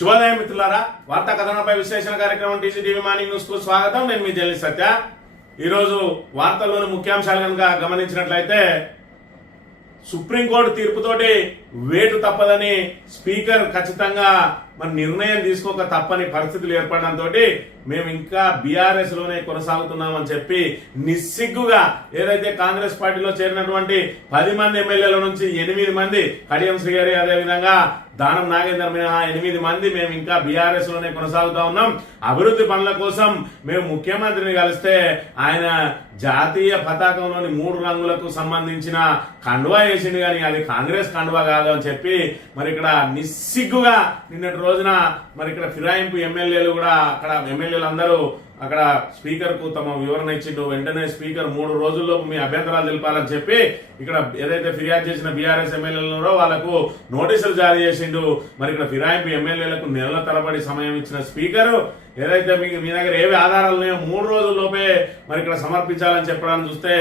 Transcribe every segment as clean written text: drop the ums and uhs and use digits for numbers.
శుభోదయం మిత్రులారా, వార్తా కథనంపై విశ్లేషణ కార్యక్రమం టీజీటీవీ మార్నింగ్ న్యూస్ కు స్వాగతం. నేను మీ జల్లి సత్య. ఈరోజు వార్తల్లోని ముఖ్యాంశాలు కనుక గమనించినట్లయితే, సుప్రీంకోర్టు తీర్పుతోటి వేటు తప్పదని స్పీకర్ ఖచ్చితంగా నిర్ణయం తీసుకోక తప్పని పరిస్థితులు ఏర్పడడంతో మేము ఇంకా బీఆర్ఎస్ లోనే కొనసాగుతున్నామని చెప్పి నిస్సిగ్గుగా ఏదైతే కాంగ్రెస్ పార్టీలో చేరినటువంటి 10 మంది ఎమ్మెల్యేల నుంచి 8 మంది, కడియం శ్రీగారి, అదేవిధంగా దానం నాగేందర్ మినహా 8 మంది మేము ఇంకా బీఆర్ఎస్ లోనే కొనసాగుతా ఉన్నాం. అభివృద్ధి పనుల కోసం మేము ముఖ్యమంత్రిని కలిస్తే ఆయన జాతీయ పతాకంలోని 3 రంగులకు సంబంధించిన కండువా వేసింది, కానీ అది కాంగ్రెస్ కండువా కాదు అని చెప్పి ఇక్కడ నిస్సిగ్గుగా నిన్నటి రోజున ఇక్కడ ఫిరాయింపు ఎమ్మెల్యేలు కూడా అక్కడ ఎమ్మెల్యేలందరూ అక్కడ స్పీకర్ కు తమ వివరణ ఇచ్చిండు. వెంటనే స్పీకర్ 3 రోజుల్లో మీ అభ్యంతరాలు తెలిపాలని చెప్పి ఇక్కడ ఏదైతే ఫిర్యాదు చేసిన బీఆర్ఎస్ ఎమ్మెల్యేలు వాళ్ళకు నోటీసులు జారీ చేసిండు. ఇక్కడ ఫిరాయింపు ఎమ్మెల్యేలకు నెలల తరబడి సమయం ఇచ్చిన స్పీకర్ ఏదైతే మీ దగ్గర ఏవి ఆధారాలు ఉన్నాయో 3 రోజుల్లోపే ఇక్కడ సమర్పించాలని చెప్పడానికి చూస్తే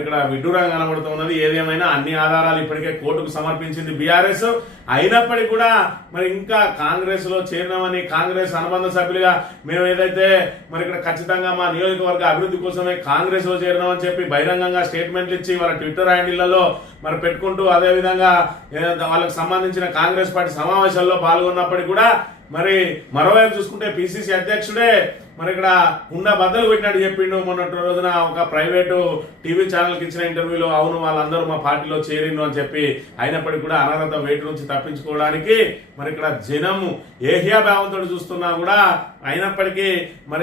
ఇక్కడ విడ్డూరంగా కనబడుతున్నది. ఏదేమైనా అన్ని ఆధారాలు ఇప్పటికే కోర్టుకు సమర్పించింది బీఆర్ఎస్. అయినప్పటికీ కూడా ఇంకా కాంగ్రెస్ లో చేరినామని, కాంగ్రెస్ అనుబంధ సభ్యులుగా మేము ఏదైతే ఇక్కడ ఖచ్చితంగా మా నియోజకవర్గ అభివృద్ధి కోసమే కాంగ్రెస్ లో చేరినామని చెప్పి బహిరంగంగా స్టేట్మెంట్లు ఇచ్చి వాళ్ళ ట్విట్టర్ హ్యాండిళ్లలో పెట్టుకుంటూ, అదేవిధంగా వాళ్ళకు సంబంధించిన కాంగ్రెస్ పార్టీ సమావేశాల్లో పాల్గొన్నప్పటికీ కూడా మరోవైపు చూసుకుంటే పిసిసి అధ్యక్షుడే ఇక్కడ కుండ బద్దలు పెట్టినట్టు చెప్పిండు. మొన్నటి రోజున ఒక ప్రైవేటు టీవీ ఛానల్కి ఇచ్చిన ఇంటర్వ్యూలో, అవును వాళ్ళందరూ మా పార్టీలో చేరిండు అని చెప్పి. అయినప్పటికీ కూడా అనర్హత వేటు నుంచి తప్పించుకోవడానికి ఇక్కడ జనం ఏహ్యాభావంతో చూస్తున్నా కూడా అయినప్పటికీ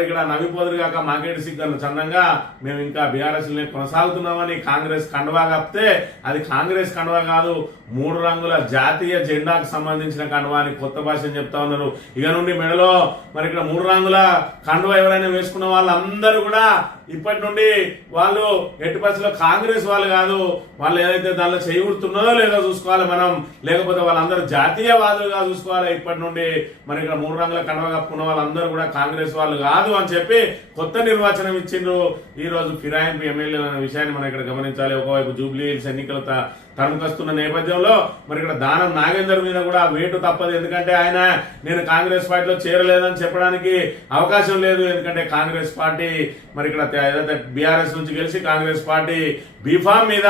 ఇక్కడ నవ్విపోదురు కాక మాకేటి సిగ్గన్న చందంగా మేము ఇంకా బీఆర్ఎస్ కొనసాగుతున్నామని కాంగ్రెస్ కండువా కప్పితే అది కాంగ్రెస్ కండువా కాదు, 3 రంగుల జాతీయ జెండాకు సంబంధించిన కండువా అని కొత్త భాషను చెప్తా ఉన్నారు. ఇక నుండి మెడలో ఇక్కడ 3 రంగుల కండువా ఎవరైనా వేసుకున్న వాళ్ళందరూ కూడా ఇప్పటి నుండి వాళ్ళు ఎట్టి పరిస్థితుల్లో కాంగ్రెస్ వాళ్ళు కాదు, వాళ్ళు ఏదైతే దానిలో చేయగూడుతున్నదో లేదో చూసుకోవాలి మనం, లేకపోతే వాళ్ళందరూ జాతీయవాదులుగా చూసుకోవాలి. ఇప్పటి నుండి ఇక్కడ 3 రంగుల కండువా కప్పుకున్న వాళ్ళందరూ కూడా కాంగ్రెస్ వాళ్ళు కాదు అని చెప్పి కొత్త నిర్వచనం ఇచ్చిండ్రు. ఈ రోజు ఫిరాయింపు ఎమ్మెల్యేలు అనే విషయాన్ని మనం ఇక్కడ గమనించాలి. ఒకవైపు జూబ్లీ హిల్స్ ఎన్నికలు తరుముకొస్తున్న నేపథ్యంలో ఇక్కడ దానం నాగేందర్ మీద కూడా వేటు తప్పదు. ఎందుకంటే ఆయన నేను కాంగ్రెస్ పార్టీలో చేరలేదని చెప్పడానికి అవకాశం లేదు. ఎందుకంటే కాంగ్రెస్ పార్టీ ఇక్కడ ఏదైతే బీఆర్ఎస్ నుంచి గెలిచి కాంగ్రెస్ పార్టీ బీఫామ్ మీద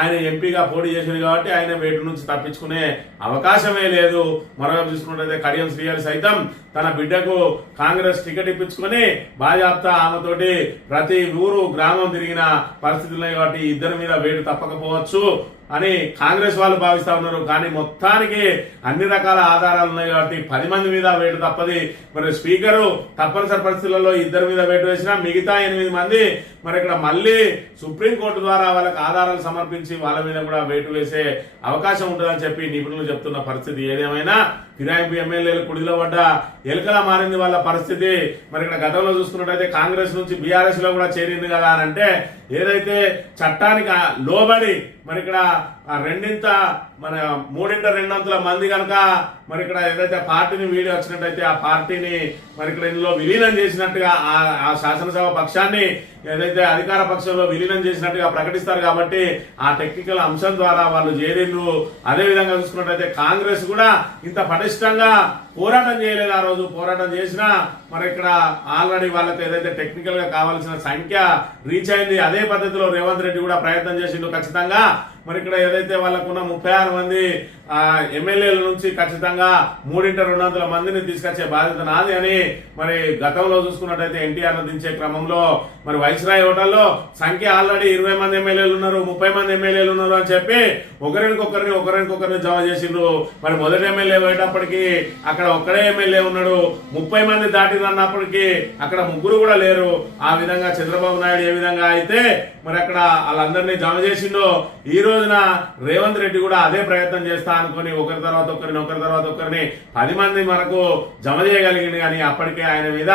ఆయన ఎంపీగా పోటీ చేసింది కాబట్టి ఆయన వేటు నుంచి తప్పించుకునే అవకాశమే లేదు. మరోవైపు చూసుకున్నట్లయితే కడియం శ్రీగారు సైతం తన బిడ్డకు కాంగ్రెస్ టికెట్ ఇప్పించుకుని బాజాప్తా ఆమెతోటి ప్రతి ఊరు గ్రామం తిరిగిన పరిస్థితులు ఉన్నాయి కాబట్టి ఇద్దరి మీద వేటు తప్పకపోవచ్చు అని కాంగ్రెస్ వాళ్ళు భావిస్తా ఉన్నారు. కానీ మొత్తానికి అన్ని రకాల ఆధారాలు ఉన్నాయి కాబట్టి 10 మంది మీద వేటు తప్పది. స్పీకరు తప్పనిసరి పరిస్థితులలో ఇద్దరి మీద వేటు వేసినా మిగతా 8 మంది ఇక్కడ మళ్ళీ సుప్రీంకోర్టు ద్వారా వాళ్ళకి ఆధారాలు సమర్పించి వాళ్ళ మీద కూడా వేటు వేసే అవకాశం ఉంటుందని చెప్పి నిపుణులు చెప్తున్న పరిస్థితి. ఏదేమైనా ఫిరాయింపు ఎమ్మెల్యేలు కుడిలో పడ్డ ఎలుకలా మారింది వాళ్ళ పరిస్థితి. ఇక్కడ గతంలో చూసుకున్నట్టయితే కాంగ్రెస్ నుంచి బీఆర్ఎస్ లో కూడా చేరింది కదా అని అంటే, ఏదైతే చట్టానికి లోబడి ఇక్కడ 3/2 మంది కనుక ఇక్కడ ఏదైతే పార్టీని వీడి వచ్చినట్టయితే ఆ పార్టీని ఇక్కడ ఇందులో విలీనం చేసినట్టుగా ఆ శాసనసభ పక్షాన్ని ఏదైతే అధికార పక్షంలో విలీనం చేసినట్టుగా ప్రకటిస్తారు. కాబట్టి ఆ టెక్నికల్ అంశం ద్వారా వాళ్ళు చేరిండ్రు. అదేవిధంగా చూసుకున్నట్టయితే కాంగ్రెస్ కూడా ఇంత పటిష్టంగా పోరాటం చేయలేదు. ఆ రోజు పోరాటం చేసినా ఇక్కడ ఆల్రెడీ వాళ్ళకి ఏదైతే టెక్నికల్ గా కావాల్సిన సంఖ్య రీచ్ అయింది. అదే పద్ధతిలో రేవంత్ రెడ్డి కూడా ప్రయత్నం చేసిండు. ఖచ్చితంగా ఇక్కడ ఏదైతే వాళ్ళకున్న 36 మంది ఎమ్మెల్యేల నుంచి ఖచ్చితంగా 3/200 మందిని తీసుకొచ్చే బాధ్యత నాది అని గతంలో చూసుకున్నట్టయితే ఎన్టీఆర్ దించే క్రమంలో వైస్రాయ్ హోటల్లో సంఖ్య ఆల్రెడీ 20 మంది ఎమ్మెల్యేలు ఉన్నారు, 30 మంది ఎమ్మెల్యేలు ఉన్నారు అని చెప్పి ఒకరికొకరిని జమ చేసిండ్రు. మొదటి ఎమ్మెల్యే పోయేటప్పటికి అక్కడ ఒక్కడే ఎమ్మెల్యే ఉన్నాడు, 30 మంది దాటిరన్నప్పటికీ అక్కడ 3 కూడా లేరు. ఆ విధంగా చంద్రబాబు నాయుడు ఏ విధంగా అయితే అక్కడ వాళ్ళందరినీ జమ చేసిండో, ఈ రోజున రేవంత్ రెడ్డి కూడా అదే ప్రయత్నం చేస్తా అనుకుని ఒకరి తర్వాత ఒకరిని 10 మంది మనకు జమ చేయగలిగింది. కానీ అప్పటికే ఆయన మీద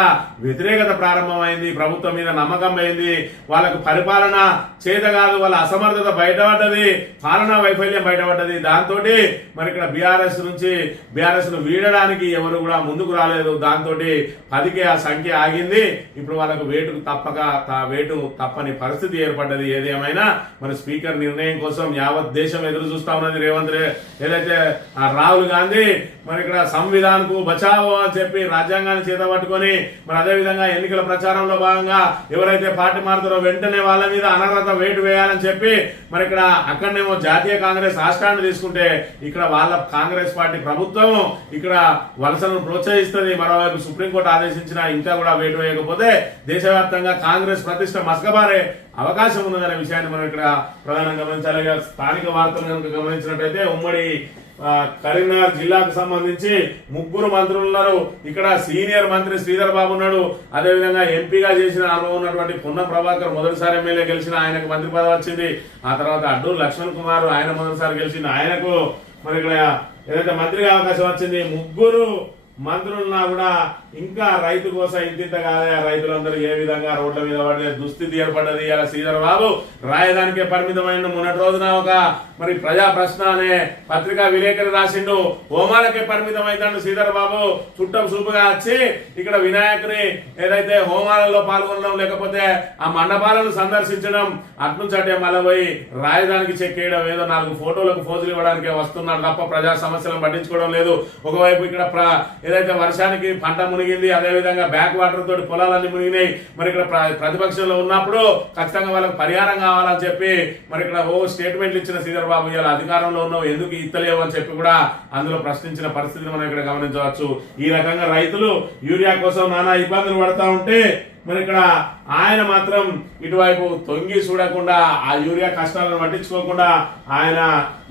వ్యతిరేకత ప్రారంభమైంది, ప్రభుత్వం మీద నమ్మకం అయింది, వాళ్ళకు పరిపాలన చేత కాదు, వాళ్ళ అసమర్థత బయటపడ్డది, పాలనా వైఫల్యం బయటపడ్డది. దాంతో ఇక్కడ బీఆర్ఎస్ ను వీడడానికి ఎవరు కూడా ముందుకు రాలేదు. దాంతో 10కే ఆ సంఖ్య ఆగింది. ఇప్పుడు వాళ్ళకు వేటు తప్పని పరిస్థితి ఏర్పడింది. ఏర్పడ్డది. ఏది ఏమైనా మరి స్పీకర్ నిర్ణయం కోసం యావత్ దేశం ఎదురు చూస్తా ఉన్నది. రేవంత్ ఏదైతే రాహుల్ గాంధీ మరి ఇక్కడ సంవిధాన్కు బచావో అని చెప్పి రాజ్యాంగాన్ని చేత పట్టుకొని మరి అదేవిధంగా ఎన్నికల ప్రచారంలో భాగంగా ఎవరైతే పార్టీ మారుతారో వెంటనే వాళ్ళ మీద అనర్హత వేటు వేయాలని చెప్పి మరి ఇక్కడ అక్కడనేమో జాతీయ కాంగ్రెస్ ఆస్టాండ్ తీసుకుంటే ఇక్కడ వాళ్ళ కాంగ్రెస్ పార్టీ ప్రభుత్వం ఇక్కడ వలసలను ప్రోత్సహిస్తుంది. మరోవైపు సుప్రీంకోర్టు ఆదేశించిన ఇంకా కూడా వేటు వేయకపోతే దేశవ్యాప్తంగా కాంగ్రెస్ ప్రతిష్ట మసకబారే అవకాశం ఉన్నదనే విషయాన్ని మనం ఇక్కడ ప్రధానంగా గమనించాలి. స్థానిక వార్తలు కనుక గమనించినట్టయితే ఉమ్మడి కరీంనగర్ జిల్లాకు సంబంధించి 3 మంత్రులు ఉన్నారు. ఇక్కడ సీనియర్ మంత్రి శ్రీధర్ బాబు ఉన్నాడు. అదేవిధంగా ఎంపీగా చేసిన అనుభవం ఉన్నటువంటి పొన్నం ప్రభాకర్ మొదటిసారి ఎమ్మెల్యే గెలిచిన ఆయనకు మంత్రి పదవి వచ్చింది. ఆ తర్వాత అడ్డూరు లక్ష్మణ్ కుమార్ ఆయన మొదటిసారి గెలిచిన ఆయనకు మరి ఇక్కడ ఏదైతే మంత్రిగా అవకాశం వచ్చింది. 3 మంత్రులున్నా కూడా ఇంకా రైతు కోసం ఇంతింత కాదే. రైతులందరూ ఏ విధంగా రోడ్ల మీద పడే దుస్థితి ఏర్పడ్డది. ఇలా శ్రీధర్ బాబు రాయదానికే పరిమితమైన మొన్నటి రోజున ఒక మరి ప్రజా ప్రశ్న అనే పత్రికా విలేకరి రాసిండు. హోమాలకే పరిమితమైందండు శ్రీధర్ బాబు. చుట్టం చూపుగా వచ్చి ఇక్కడ వినాయకుని ఏదైతే హోమాలలో పాల్గొనడం లేకపోతే ఆ మండపాలను సందర్శించడం అట్నుంచి అటే మళ్ళీ పోయి రాయదానికి చెక్ వేయడం ఏదో 4 ఫోటోలకు ఫోజులు ఇవ్వడానికి వస్తున్నాడు తప్ప ప్రజా సమస్యలను పట్టించుకోవడం లేదు. ఒకవైపు ఇక్కడ ఏదైతే వర్షానికి పంట మునిగింది, అదేవిధంగా బ్యాక్ వాటర్ తోటి పొలాలన్నీ మునిగినాయి. మరి ఇక్కడ ప్రతిపక్షంలో ఉన్నప్పుడు ఖచ్చితంగా వాళ్ళకి పరిహారం కావాలని చెప్పి మరి ఇక్కడ స్టేట్మెంట్లు ఇచ్చిన శ్రీధర్ బాబు ఇలా అధికారంలో ఉన్నావు ఎందుకు ఇస్తలేవు అని చెప్పి కూడా అందులో ప్రశ్నించిన పరిస్థితిని మనం ఇక్కడ గమనించవచ్చు. ఈ రకంగా రైతులు యూరియా కోసం నానా ఇబ్బందులు పడతా ఉంటే మరి ఇక్కడ ఆయన మాత్రం ఇటువైపు తొంగి చూడకుండా ఆ యూరియా కష్టాలను పట్టించుకోకుండా ఆయన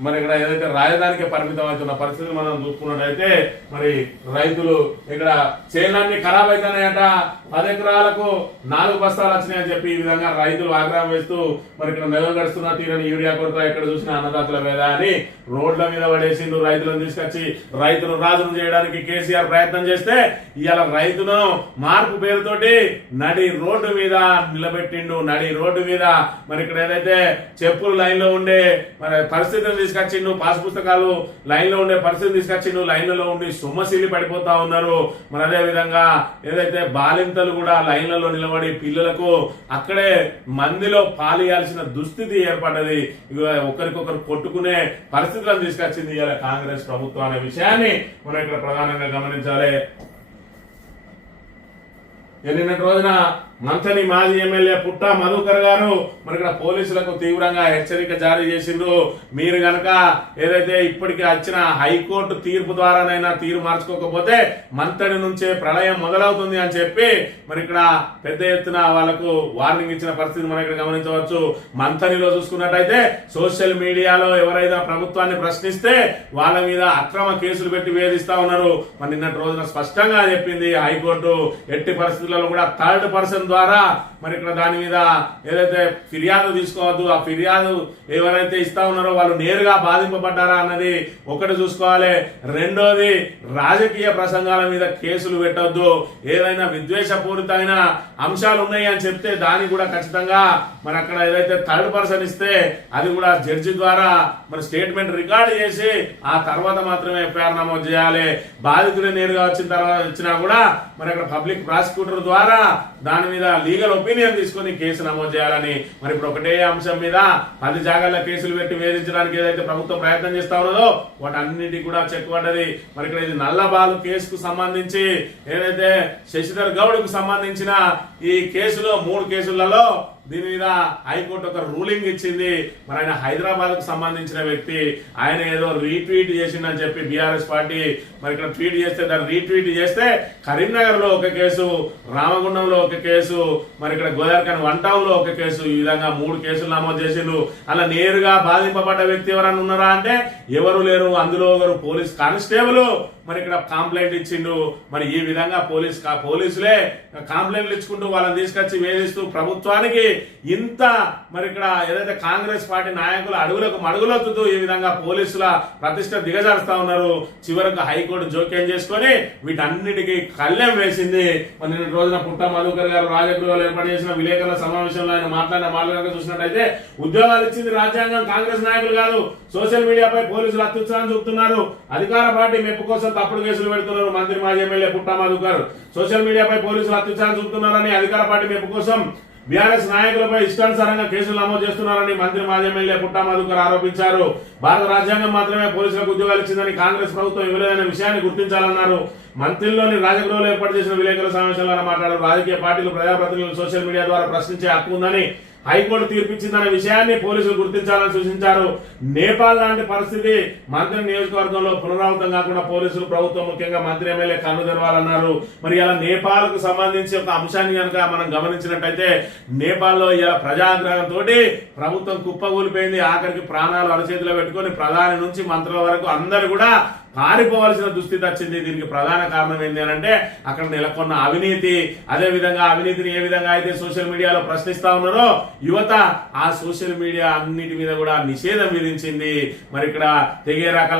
మరి ఇక్కడ ఏదైతే రాజధానికి పరిమితం అవుతున్న పరిస్థితులు మనం చూసుకున్నట్టయితే మరి రైతులు ఇక్కడ చేనులన్నీ ఖరాబ్ అవుతున్నాయట. 10 ఎకరాలకు 4 బస్తాలు వచ్చినాయని చెప్పి ఈ విధంగా రైతులు ఆగ్రహం వేస్తూ మరి ఇక్కడ నెలలు గడుస్తున్న తీరని యూరియా కొరత ఎక్కడ చూసినా అన్నదాతల మీద అని రోడ్ల మీద పడేసిండు. రైతులను తీసుకొచ్చి రైతును రాజును చేయడానికి కేసీఆర్ ప్రయత్నం చేస్తే ఇవాళ రైతును మార్పు పేరుతోటి నడి రోడ్డు మీద నిలబెట్టిండు. నడి రోడ్డు మీద మరి ఇక్కడ ఏదైతే చెప్పులు లైన్ లో ఉండే మరి పరిస్థితిని తీసుకొచ్చిండు, పాస్ పుస్తకాలు లైన్ లో ఉండే పరిస్థితిని తీసుకొచ్చిండు. లైన్లలో ఉండి సొమ్మసిల్లి పడిపోతా ఉన్నారు. మరి అదే విధంగా ఏదైతే బాలింతలు కూడా లైన్లలో నిలబడి పిల్లలకు అక్కడే మందిలో పాలియాల్సిన దుస్థితి ఏర్పడ్డది. ఒకరికొకరు కొట్టుకునే పరిస్థితులను తీసుకొచ్చింది ఇలా కాంగ్రెస్ ప్రభుత్వం అనే విషయాన్ని మనం ఇక్కడ ప్రధానంగా గమనించాలి. నిన్నటి రోజున మంథని మాజీ ఎమ్మెల్యే పుట్టా మధుకర్ గారు మరి ఇక్కడ పోలీసులకు తీవ్రంగా హెచ్చరిక జారీ చేసిండ్రు. మీరు గనక ఏదైతే ఇప్పటికీ వచ్చిన హైకోర్టు తీర్పు ద్వారానైనా తీరు మార్చుకోకపోతే మంథని నుంచే ప్రళయం మొదలవుతుంది అని చెప్పి మరి ఇక్కడ పెద్ద ఎత్తున వాళ్లకు వార్నింగ్ ఇచ్చిన పరిస్థితి మనం ఇక్కడ గమనించవచ్చు. మంథనిలో చూసుకున్నట్టయితే సోషల్ మీడియాలో ఎవరైనా ప్రభుత్వాన్ని ప్రశ్నిస్తే వాళ్ళ మీద అక్రమ కేసులు పెట్టి వేధిస్తా ఉన్నారు. మరి నిన్నటి రోజున స్పష్టంగా చెప్పింది హైకోర్టు ఎట్టి పరిస్థితులలో కూడా థర్డ్ పర్సన్ ద్వారా మరి ఇక్కడ దాని మీద ఏదైతే ఫిర్యాదు తీసుకోవద్దు. ఆ ఫిర్యాదు ఎవరైతే ఇస్తా ఉన్నారో వాళ్ళు నేరుగా బాధింపబడ్డారా అన్నది ఒకటి చూసుకోవాలి. రెండోది రాజకీయ ప్రసంగాల మీద కేసులు పెట్టవద్దు. ఏదైనా విద్వేషపూరితమైన అంశాలు ఉన్నాయి అని చెప్తే దాన్ని కూడా ఖచ్చితంగా మరి అక్కడ ఏదైతే థర్డ్ పర్సన్ ఇస్తే అది కూడా జడ్జి ద్వారా మరి స్టేట్మెంట్ రికార్డు చేసి ఆ తర్వాత మాత్రమే ఎఫ్ఐఆర్ నమోదు చేయాలి. బాధితుడు నేరుగా వచ్చిన తర్వాత ఇచ్చినా కూడా మరి అక్కడ పబ్లిక్ ప్రాసిక్యూటర్ ద్వారా దాని మీద లీగల్ ఒపీనియన్ తీసుకుని కేసు నమోదు చేయాలని మరి ఇప్పుడు ఒకటే అంశం మీద 10 జాగాల్లో కేసులు పెట్టి వేధించడానికి ఏదైతే ప్రభుత్వం ప్రయత్నం చేస్తా ఉన్నదో వాటన్నిటికీ కూడా చెక్ పడ్డది. మరి ఇక్కడ ఇది నల్లబాలు కేసుకు సంబంధించి ఏదైతే శశిధర్ గౌడ్ కు సంబంధించిన ఈ కేసులో 3 కేసులలో దీని మీద హైకోర్టు ఒక రూలింగ్ ఇచ్చింది. మరి ఆయన హైదరాబాద్ కు సంబంధించిన వ్యక్తి, ఆయన ఏదో రీట్వీట్ చేసిందని చెప్పి బీఆర్ఎస్ పార్టీ మరి ఇక్కడ ట్వీట్ చేస్తే దాన్ని రీట్వీట్ చేస్తే కరీంనగర్ లో ఒక కేసు, రామగుండంలో ఒక కేసు, మరి ఇక్కడ గోదావరిఖని 1 టౌన్ లో ఒక కేసు, ఈ విధంగా 3 కేసులు నమోదు చేసిండు. అలా నేరుగా బాధింపబడ్డ వ్యక్తి ఎవరన్నా ఉన్నారా అంటే ఎవరు లేరు. అందులో ఒకరు పోలీస్ కానిస్టేబుల్ మరి ఇక్కడ కంప్లైంట్ ఇచ్చిండు. మరి ఈ విధంగా పోలీసులే కంప్లైంట్లు ఇచ్చుకుంటూ వాళ్ళని తీసుకొచ్చి వేధిస్తూ ప్రభుత్వానికి ఇంత మరి ఇక్కడ ఏదైతే కాంగ్రెస్ పార్టీ నాయకులు అడుగులకు మడుగులొత్తుతూ ఈ విధంగా పోలీసుల ప్రతిష్ట దిగజారుస్తా ఉన్నారు. చివరకు హైకోర్టు జోక్యం చేసుకొని వీటన్నిటికీ కళ్లెం వేసింది. మరి నిన్న రోజున పుట్టా మధుకర్ గారు రాజగృహలో ఏర్పాటు చేసిన విలేకరుల సమావేశంలో ఆయన మాట్లాడిన చూసినట్టయితే ఉద్యోగాలు ఇచ్చింది రాజ్యాంగం, కాంగ్రెస్ నాయకులు కాదు. సోషల్ మీడియాపై పోలీసులు అత్యుత్సాహం చూపుతున్నారు. అధికార పార్టీ మెప్పు కోసం తప్పుడు కేసులు పెడుతున్నారు. మంత్రి మాజీ ఎమ్మెల్యే పుట్టా మధుకర్ సోషల్ మీడియాపై పోలీసులు అత్యుత్సాహం చూపుతున్నారని అధికార పార్టీ మెప్పు కోసం బీఆర్ఎస్ నాయకులపై ఇష్టానుసారంగా కేసులు నమోదు చేస్తున్నారని మంత్రి మాజీ ఎమ్మెల్యే పుట్టా మధుకర్ ఆరోపించారు. భారత రాజ్యాంగం మాత్రమే పోలీసులకు ఉద్యోగాలు ఇచ్చిందని కాంగ్రెస్ ప్రభుత్వం ఇవ్వలేదనే విషయాన్ని గుర్తించాలన్నారు. మంత్రిలోని రాజగృహంలో ఏర్పాటు చేసిన విలేకరుల సమావేశంలో మాట్లాడారు. రాజకీయ పార్టీలు ప్రజాప్రతినిధులు సోషల్ మీడియా ద్వారా ప్రశ్నించే హక్కు ఉందని హైకోర్టు తీర్పిచ్చిందనే విషయాన్ని పోలీసులు గుర్తించాలని సూచించారు. నేపాల్ లాంటి పరిస్థితి మంత్రి నియోజకవర్గంలో పునరావృతం కాకుండా పోలీసులు, ప్రభుత్వం, ముఖ్యంగా మంత్రి, ఎమ్మెల్యే కన్ను తెరవాలన్నారు. మరి ఇలా నేపాల్ కు సంబంధించి ఒక అంశాన్ని కనుక మనం గమనించినట్టయితే నేపాల్లో ఇలా ప్రజాగ్రహంతో ప్రభుత్వం కుప్పగూలిపోయింది. ఆఖరికి ప్రాణాలు అరచేతిలో పెట్టుకొని ప్రధాని నుంచి మంత్రుల వరకు అందరు కూడా పారిపోవాల్సిన దుస్థితి వచ్చింది. దీనికి ప్రధాన కారణం ఏంటి అని అంటే అక్కడ నెలకొన్న అవినీతి. అదే విధంగా అవినీతిని ఏ విధంగా అయితే సోషల్ మీడియాలో ప్రశ్నిస్తా ఉన్నారో యువత, ఆ సోషల్ మీడియా అన్నిటి మీద కూడా నిషేధం విధించింది. మరి ఇక్కడ తెగేరాక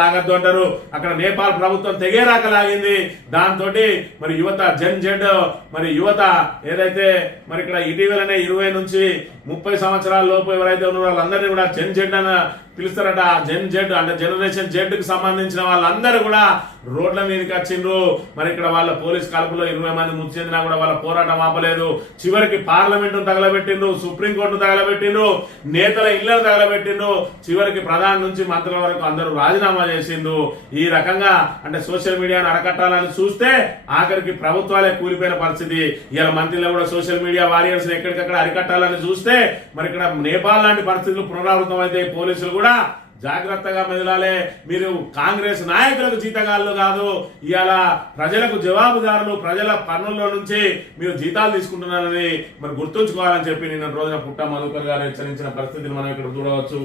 లాగద్దు అంటారు. అక్కడ నేపాల్ ప్రభుత్వం తెగేరాక లాగింది. దాంతో మరి యువత జెడ్ మరి యువత ఏదైతే మరి ఇక్కడ ఇటీవలనే 20 నుంచి 30 సంవత్సరాల లోపు ఎవరైతే ఉన్నారో వాళ్ళందరినీ కూడా జెడ్ అని పిలుస్తారట. జెడ్ అంటే జనరేషన్ జెడ్ కి సంబంధించిన వాళ్ళందరూ కూడా రోడ్ల మీదకి వచ్చిండ్రు. మరి ఇక్కడ వాళ్ళ పోలీస్ కాల్పులో 20 మంది మృతి చెందినా కూడా వాళ్ళ పోరాటం ఆపలేదు. చివరికి పార్లమెంటు తగలబెట్టిండ్రు, సుప్రీంకోర్టు తగలబెట్టిండ్రు, నేతల ఇళ్లను తగలబెట్టిండ్రు, చివరికి ప్రధాని నుంచి మంత్రుల వరకు అందరూ రాజీనామా చేసిండ్రు. ఈ రకంగా అంటే సోషల్ మీడియాను అరకట్టాలని చూస్తే ఆఖరికి ప్రభుత్వాలే కూలిపోయిన పరిస్థితి. ఇలా మంత్రులు కూడా సోషల్ మీడియా వారియర్స్ ఎక్కడికక్కడ అరికట్టాలని చూస్తే మరి ఇక్కడ నేపాల్ లాంటి పరిస్థితులు పునరావృతం అయితే పోలీసులు కూడా జాగ్రత్తగా మెదలాలే. మీరు కాంగ్రెస్ నాయకులకు జీతగాళ్ళు కాదు, ఇవాళ ప్రజలకు జవాబుదారులు. ప్రజల పన్నుల్లో నుంచి మీరు జీతాలు తీసుకుంటున్నారని మరి గుర్తుంచుకోవాలని చెప్పి నిన్న రోజున పుట్టా మధుకర్ గారు హెచ్చరించిన పరిస్థితిని మనం ఇక్కడ చూడవచ్చు.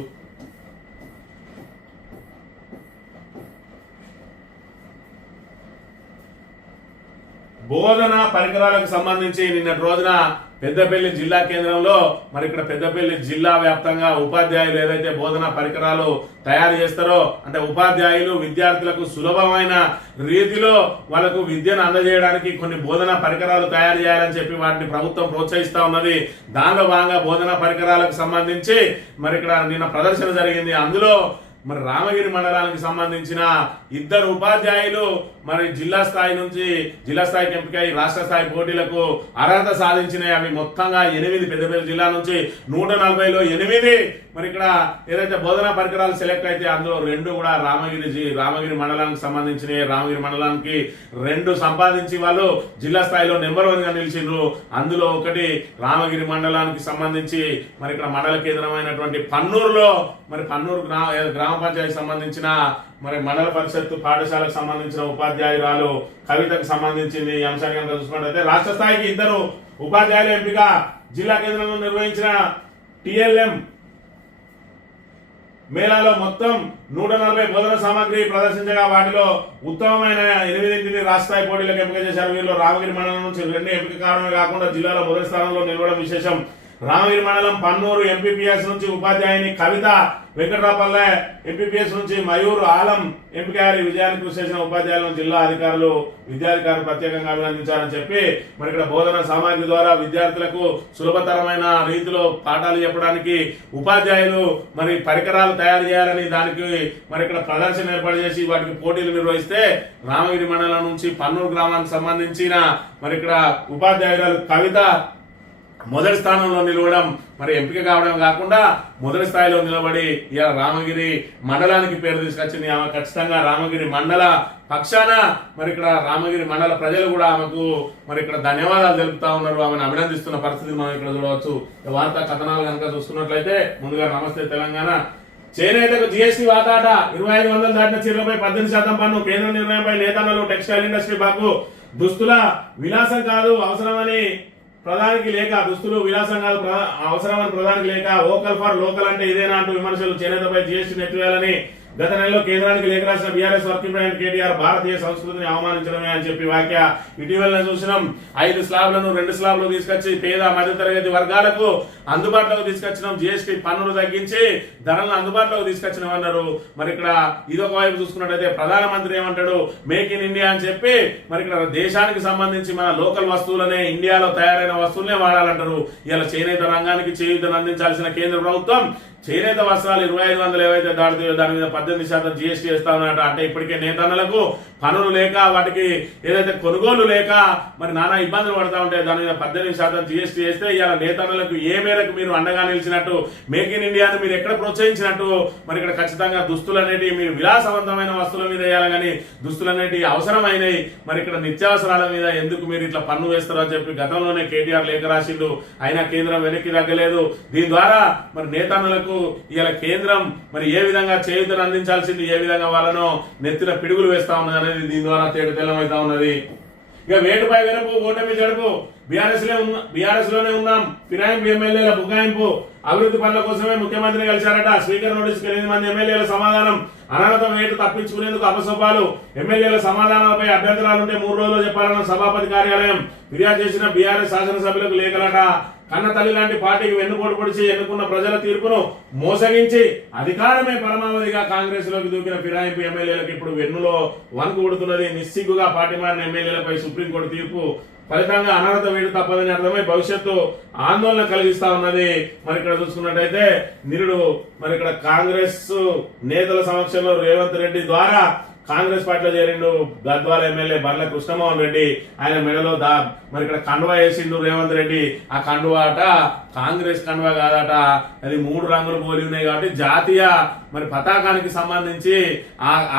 బోధన పరికరాలకు సంబంధించి నిన్నటి రోజున పెద్దపల్లి జిల్లా కేంద్రంలో మరి ఇక్కడ పెద్దపల్లి జిల్లా వ్యాప్తంగా ఉపాధ్యాయులు ఏదైతే బోధనా పరికరాలు తయారు చేస్తారో అంటే ఉపాధ్యాయులు విద్యార్థులకు సులభమైన రీతిలో వాళ్ళకు విద్యను అందజేయడానికి కొన్ని బోధనా పరికరాలు తయారు చేయాలని చెప్పి వాటిని ప్రభుత్వం ప్రోత్సహిస్తా ఉన్నది. దానిలో భాగంగా బోధనా పరికరాలకు సంబంధించి మరి ఇక్కడ నిన్న ప్రదర్శన జరిగింది. అందులో మరి రామగిరి మండలానికి సంబంధించిన 2 ఉపాధ్యాయులు మరి జిల్లా స్థాయికి ఎంపికై రాష్ట్ర స్థాయి పోటీలకు అర్హత సాధించినాయి. అవి మొత్తంగా 8 పెద్దపల్లి జిల్లా నుంచి 140లో 8 మరి ఇక్కడ ఏదైతే బోధనా పరికరాలు సెలెక్ట్ అయితే అందులో 2 కూడా రామగిరి మండలానికి సంబంధించినవి. రామగిరి మండలానికి 2 సంపాదించి వాళ్ళు జిల్లా స్థాయిలో నెంబర్ 1 గా నిలిచిండ్రు. అందులో ఒకటి రామగిరి మండలానికి సంబంధించి మరి ఇక్కడ మండల కేంద్రమైనటువంటి పన్నూరులో మరి పన్నూరు గ్రామ పంచాయతీ సంబంధించిన మరి మండల పరిషత్ పాఠశాలకు సంబంధించిన ఉపాధ్యాయురాలు కవితకు సంబంధించింది. ఈ అంశాన్ని కనుక చూసుకున్నట్లయితే రాష్ట్ర స్థాయికి 2 ఉపాధ్యాయుల ఎంపిక. జిల్లా కేంద్రంలో నిర్వహించిన TLM మేళాలో మొత్తం 140 బోధన సామాగ్రి ప్రదర్శించగా వాటిలో ఉత్తమమైన 8 రాష్ట్ర స్థాయి పోటీలకు ఎంపిక చేశారు. వీరిలో రామగిరి మండలం నుంచి 2 ఎంపిక కావడమే కాకుండా జిల్లాలో మొదటి స్థానంలో నిలవడం విశేషం. రామగిరి మండలం పన్నూరు MPPS నుంచి ఉపాధ్యాయుని కవిత, వెంకట్రాపల్లె MPPS నుంచి మయూర్ ఆలం ఎంపికయ్యారు. విజయానికి కృషి చేసిన ఉపాధ్యాయులను జిల్లా విద్యాధికారులు ప్రత్యేకంగా అభినందించారని చెప్పి మరి ఇక్కడ బోధన సామాగ్రి ద్వారా విద్యార్థులకు సులభతరమైన రీతిలో పాఠాలు చెప్పడానికి ఉపాధ్యాయులు మరి పరికరాలు తయారు చేయాలని దానికి మరి ఇక్కడ ప్రదర్శన ఏర్పాటు చేసి వాటికి పోటీలు నిర్వహిస్తే రామగిరి మండలం నుంచి పన్నూరు గ్రామానికి సంబంధించిన మరి ఇక్కడ ఉపాధ్యాయురాలు కవిత మొదటి స్థానంలో నిలవడం మరి ఎంపిక కావడం కాకుండా మొదటి స్థాయిలో నిలబడి ఇలా రామగిరి మండలానికి పేరు తీసుకొచ్చింది. ఆమె ఖచ్చితంగా రామగిరి మండల పక్షాన మరి ఇక్కడ రామగిరి మండల ప్రజలు కూడా ఆమెకు మరి ఇక్కడ ధన్యవాదాలు తెలుపుతా ఉన్నారు. ఆమెను అభినందిస్తున్న పరిస్థితి మనం ఇక్కడ చూడవచ్చు. వార్తా కథనాలు కనుక చూసుకున్నట్లయితే ముందుగా నమస్తే తెలంగాణ. చేనేతకు GST వాటాట 2500 దాటిన చీరలపై 18% పన్ను. కేంద్ర నిర్ణయంపై నేతన్నలు టెక్స్టైల్ ఇండస్ట్రీ బాకు. దుస్తుల విలాసం కాదు అవసరమని ప్రధానికి లేక, దుస్తులు విలాసం కాదు అవసరమని ప్రధానికి లేక, వోకల్ ఫర్ లోకల్ అంటే ఇదేనా అంటూ విమర్శలు. చేనేతపై GST ఎత్తివేయాలని గత నెలలో కేంద్రానికి లేఖ రాసిన బీఆర్ఎస్ వర్కింగ్ ప్రెసిడెంట్ కేటీఆర్ భారతీయ సంస్కృతిని అవమానించడమే అని చెప్పి వ్యాఖ్య. ఇటీవల చూసినాం 5 స్లాబ్లను 2 స్లాబ్లు తీసుకొచ్చి పేద మధ్యతరగతి వర్గాలకు అందుబాటులోకి తీసుకొచ్చినాం. GST పన్నులు తగ్గించి ధరలను అందుబాటులోకి తీసుకొచ్చినామన్నారు. మరి ఇక్కడ ఇదొక వైపు చూసుకున్నట్టయితే ప్రధానమంత్రి ఏమంటాడు, మేక్ ఇన్ ఇండియా అని చెప్పి మరి ఇక్కడ దేశానికి సంబంధించి మన లోకల్ వస్తువులనే, ఇండియాలో తయారైన వస్తువులనే వాడాలంటారు. ఇలా చేనేత రంగానికి చేయూతను అందించాల్సిన కేంద్ర ప్రభుత్వం చేనేత వస్త్రాలు 2500 ఏవైతే దాడుతాయో దాని మీద 18% GST వేస్తా ఉన్నట. అంటే ఇప్పటికే నేతన్నలకు పనులు లేక వాటికి ఏదైతే కొనుగోలు లేక మరి నానా ఇబ్బందులు పడతా ఉంటే దాని మీద 18% GST వేస్తే ఇవాళ నేతన్నలకు ఏ మేరకు మీరు అండగా నిలిచినట్టు, మేక్ ఇన్ ఇండియాను మీరు ఎక్కడ ప్రోత్సహించినట్టు, మరి ఇక్కడ ఖచ్చితంగా దుస్తులు అనేటివి మీరు విలాసవంతమైన వస్తువుల మీద వేయాలి కానీ దుస్తులు అనేటివి అవసరమైనవి మరి ఇక్కడ నిత్యావసరాల మీద ఎందుకు మీరు ఇట్లా పన్ను వేస్తారో అని చెప్పి గతంలోనే కేటీఆర్ లేఖ రాసిండు. అయినా కేంద్రం వెనక్కి తగ్గలేదు. దీని ద్వారా మరి నేతన్నలకు ఇవాళ కేంద్రం మరి ఏ విధంగా చేయూతను అందించాల్సింది, ఏ విధంగా వాళ్ళను నెత్తిన పిడుగులు వేస్తా ఉన్నది అనేది దీని ద్వారా తెల్లమవుతా ఉన్నది. ఇక వేటుపై వెరపు ఓటమి జడుపు బీఆర్ఎస్ లోనే ఉన్నాం. ఫిరాయింపు ఎమ్మెల్యేల బుకాయింపు అభివృద్ధి పనుల కోసమే ముఖ్యమంత్రి కలిశారట. స్పీకర్ నోటీసుకు 8 మంది ఎమ్మెల్యేల సమాధానం. అనర్హత వేటు తప్పించుకునేందుకు అపసొప్పాలు. ఎమ్మెల్యేల సమాధానాలపై అభ్యంతరాలుంటే 3 రోజుల్లో చెప్పాలన్న సభాపతి కార్యాలయం. ఫిర్యాదు చేసిన బీఆర్ఎస్ శాసనసభ్యులకు లేఖలట. కన్న తల్లి లాంటి పార్టీకి వెన్నుపోటు పొడిచి ఎన్నుకున్న ప్రజల తీర్పును మోసగించి అధికారమే పరమావధిగా కాంగ్రెస్ లోకి దూకిన ఫిరాయింపు ఎమ్మెల్యేలకు ఇప్పుడు వెన్నులో వణుకు పుడుతున్నది. నిస్సిగ్గుగా పార్టీ మారిన ఎమ్మెల్యేలపై సుప్రీంకోర్టు తీర్పు ఫలితంగా అనర్హత వేటు తప్పదని అర్థమై భవిష్యత్తు ఆందోళన కలిగిస్తా ఉన్నది. మరి ఇక్కడ చూసుకున్నట్టయితే నిరుడు మరి ఇక్కడ కాంగ్రెస్ నేతల సమక్షంలో రేవంత్ రెడ్డి ద్వారా కాంగ్రెస్ పార్టీలో చేరిండు గద్వాల ఎమ్మెల్యే బర్ల కృష్ణమోహన్ రెడ్డి. ఆయన మెడలో మరి ఇక్కడ కండువా వేసిండు రేవంత్ రెడ్డి. ఆ కండువా అట కాంగ్రెస్ కండువా కాదట, అది 3 రంగులు పోలి ఉన్నాయి కాబట్టి జాతీయ మరి పతాకానికి సంబంధించి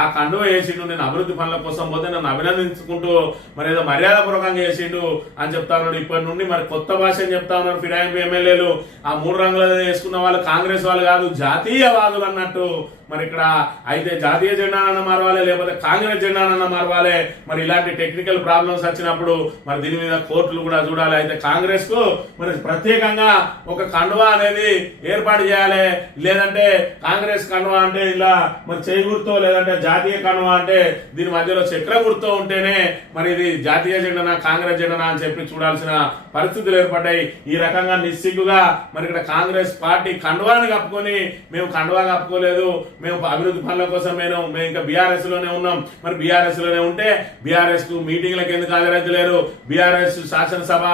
ఆ కండువా వేసిండు. నేను అభివృద్ధి పనుల కోసం పోతే నన్ను అభినందించుకుంటూ మరి ఏదో మర్యాదపూర్వకంగా వేసిండు అని చెప్తా ఉన్నాడు. ఇప్పటి నుండి మరి కొత్త భాష అని చెప్తా ఉన్నారు ఫిరాయింపు ఎమ్మెల్యేలు. ఆ 3 రంగులు వేసుకున్న వాళ్ళు కాంగ్రెస్ వాళ్ళు కాదు, జాతీయవాదులు అన్నట్టు. మరి ఇక్కడ అయితే జాతీయ జెండానన్నా మారవాలి, లేకపోతే కాంగ్రెస్ జెండానన్నా మారవాలి. మరి ఇలాంటి టెక్నికల్ ప్రాబ్లమ్స్ వచ్చినప్పుడు మరి దీని మీద కోర్టులు కూడా చూడాలి. అయితే కాంగ్రెస్ కు మరి ప్రత్యేకంగా ఒక కండువా అనేది ఏర్పాటు చేయాలి. లేదంటే కాంగ్రెస్ కండువా అంటే ఇలా మరి చేయి గుర్తో, లేదంటే జాతీయ కండువా అంటే దీని మధ్యలో చక్ర గుర్తో ఉంటేనే మరి ఇది జాతీయ జెండానా కాంగ్రెస్ జెండానా అని చెప్పి చూడాల్సిన పరిస్థితులు ఏర్పడ్డాయి. ఈ రకంగా నిస్సిగ్గుగా మరి ఇక్కడ కాంగ్రెస్ పార్టీ కండువాని కప్పుకొని మేము కండువా కప్పుకోలేదు, మేము అభివృద్ధి పనుల కోసం మేము ఇంకా బీఆర్ఎస్ లోనే ఉన్నాం. మరి బీఆర్ఎస్ లోనే ఉంటే బీఆర్ఎస్ కు మీటింగ్లకు ఎందుకు హాజరైతలేరు? బీఆర్ఎస్ శాసనసభ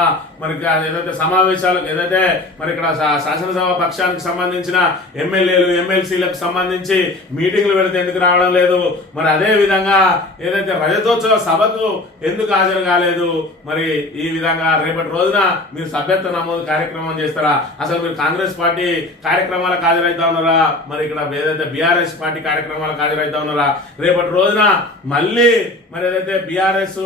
మరి ఏదైతే సమావేశాలకు ఏదైతే మరి ఇక్కడ శాసనసభ పక్షానికి సంబంధించిన ఎమ్మెల్యేలు ఎమ్మెల్సీలకు సంబంధించి మీటింగ్లు పెడితే ఎందుకు రావడం లేదు? మరి అదే విధంగా ఏదైతే రజతోత్సవ సభకు ఎందుకు హాజరు కాలేదు? మరి ఈ విధంగా రేపటి రోజున మీరు సభ్యత్వ నమోదు కార్యక్రమం చేస్తారా? అసలు మీరు కాంగ్రెస్ పార్టీ కార్యక్రమాలకు హాజరైతా ఉన్నారా? మరి ఇక్కడ ఏదైతే బీఆర్ఎస్ పార్టీ కార్యక్రమాలకు హాజరైతా ఉన్నారా? రేపటి రోజున మళ్ళీ మరి ఏదైతే బీఆర్ఎస్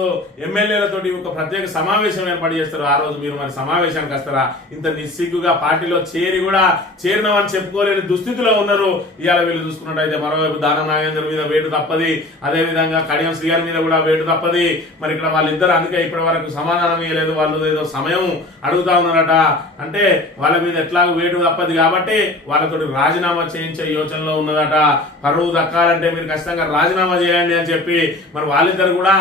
ఎమ్మెల్యేలతోటి ఒక ప్రత్యేక సమావేశం ఏర్పాటు చేస్తారో ఆ రోజు మీరు మరి సమావేశానికి వస్తారా? ఇంత నిస్సిగ్గుగా పార్టీలో చేరి కూడా చేరినామని చెప్పుకోలేని దుస్థితిలో ఉన్నారు. ఇవాళ వీళ్ళు చూసుకున్నట్టయితే మరోవైపు దానం నాగేంద్ర మీద వేటు తప్పది, అదే విధంగా కడియం శ్రీగారి మీద కూడా వేటు తప్పది. మరి ఇక్కడ వాళ్ళిద్దరు అందుకే ఇప్పటి వరకు సమాధానం ఇవ్వలేదు. వాళ్ళు ఏదో సమయం అడుగుతా ఉన్నారట. అంటే వాళ్ళ మీద ఎట్లాగో వేటు తప్పది కాబట్టి వాళ్ళతోటి రాజీనామా చేయించే యోచనలో ఉన్నదట. పరువు దక్కాలంటే మీరు ఖచ్చితంగా రాజీనామా చేయండి అని చెప్పి మరి వాళ్ళిద్దరు కూడా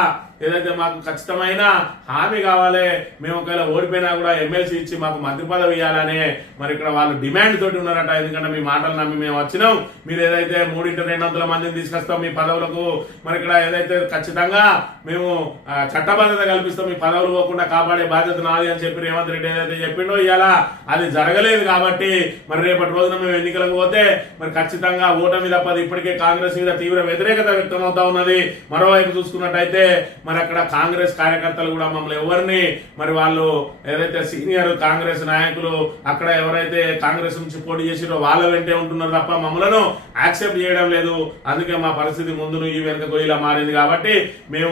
ఏదైతే మాకు ఖచ్చితమైన హామీ కావాలి, మేము ఒకవేళ ఓడిపోయినా కూడా ఎమ్మెల్సీ ఇచ్చి మాకు మంత్రి పదవి ఇవ్వాలని మరి ఇక్కడ వాళ్ళు డిమాండ్ తోటి ఉన్నారట. ఎందుకంటే మీ మాటలు నమ్మి మేము వచ్చినాం, మీరు ఏదైతే 3x200 మందిని తీసుకొస్తాం మీ పదవులకు, మరి ఇక్కడ ఏదైతే ఖచ్చితంగా మేము చట్టబద్ధత కల్పిస్తాం, మీ పదవులు పోకుండా కాపాడే బాధ్యత నాది అని చెప్పి రేవంత్ రెడ్డి ఏదైతే చెప్పిండో ఇవాళ అది జరగలేదు. కాబట్టి మరి రేపటి రోజున మేము ఎన్నికలకు పోతే మరి ఖచ్చితంగా ఓటమి తప్పదు. ఇప్పటికే కాంగ్రెస్ మీద తీవ్ర వ్యతిరేకత వ్యక్తం అవుతా ఉన్నది. మరోవైపు చూసుకున్నట్టయితే మరి అక్కడ కాంగ్రెస్ కార్యకర్తలు కూడా మమ్మల్ని ఎవరిని మరి వాళ్ళు ఏదైతే సీనియర్ కాంగ్రెస్ నాయకులు అక్కడ ఎవరైతే కాంగ్రెస్ నుంచి పోటీ చేసిరో వాళ్ళ వెంటే ఉంటున్నారు తప్ప మమ్మల్ని యాక్సెప్ట్ చేయడం లేదు. అందుకే మా పరిస్థితి ముందును ఈ వెనుక గొయ్యిలా మారింది. కాబట్టి మేము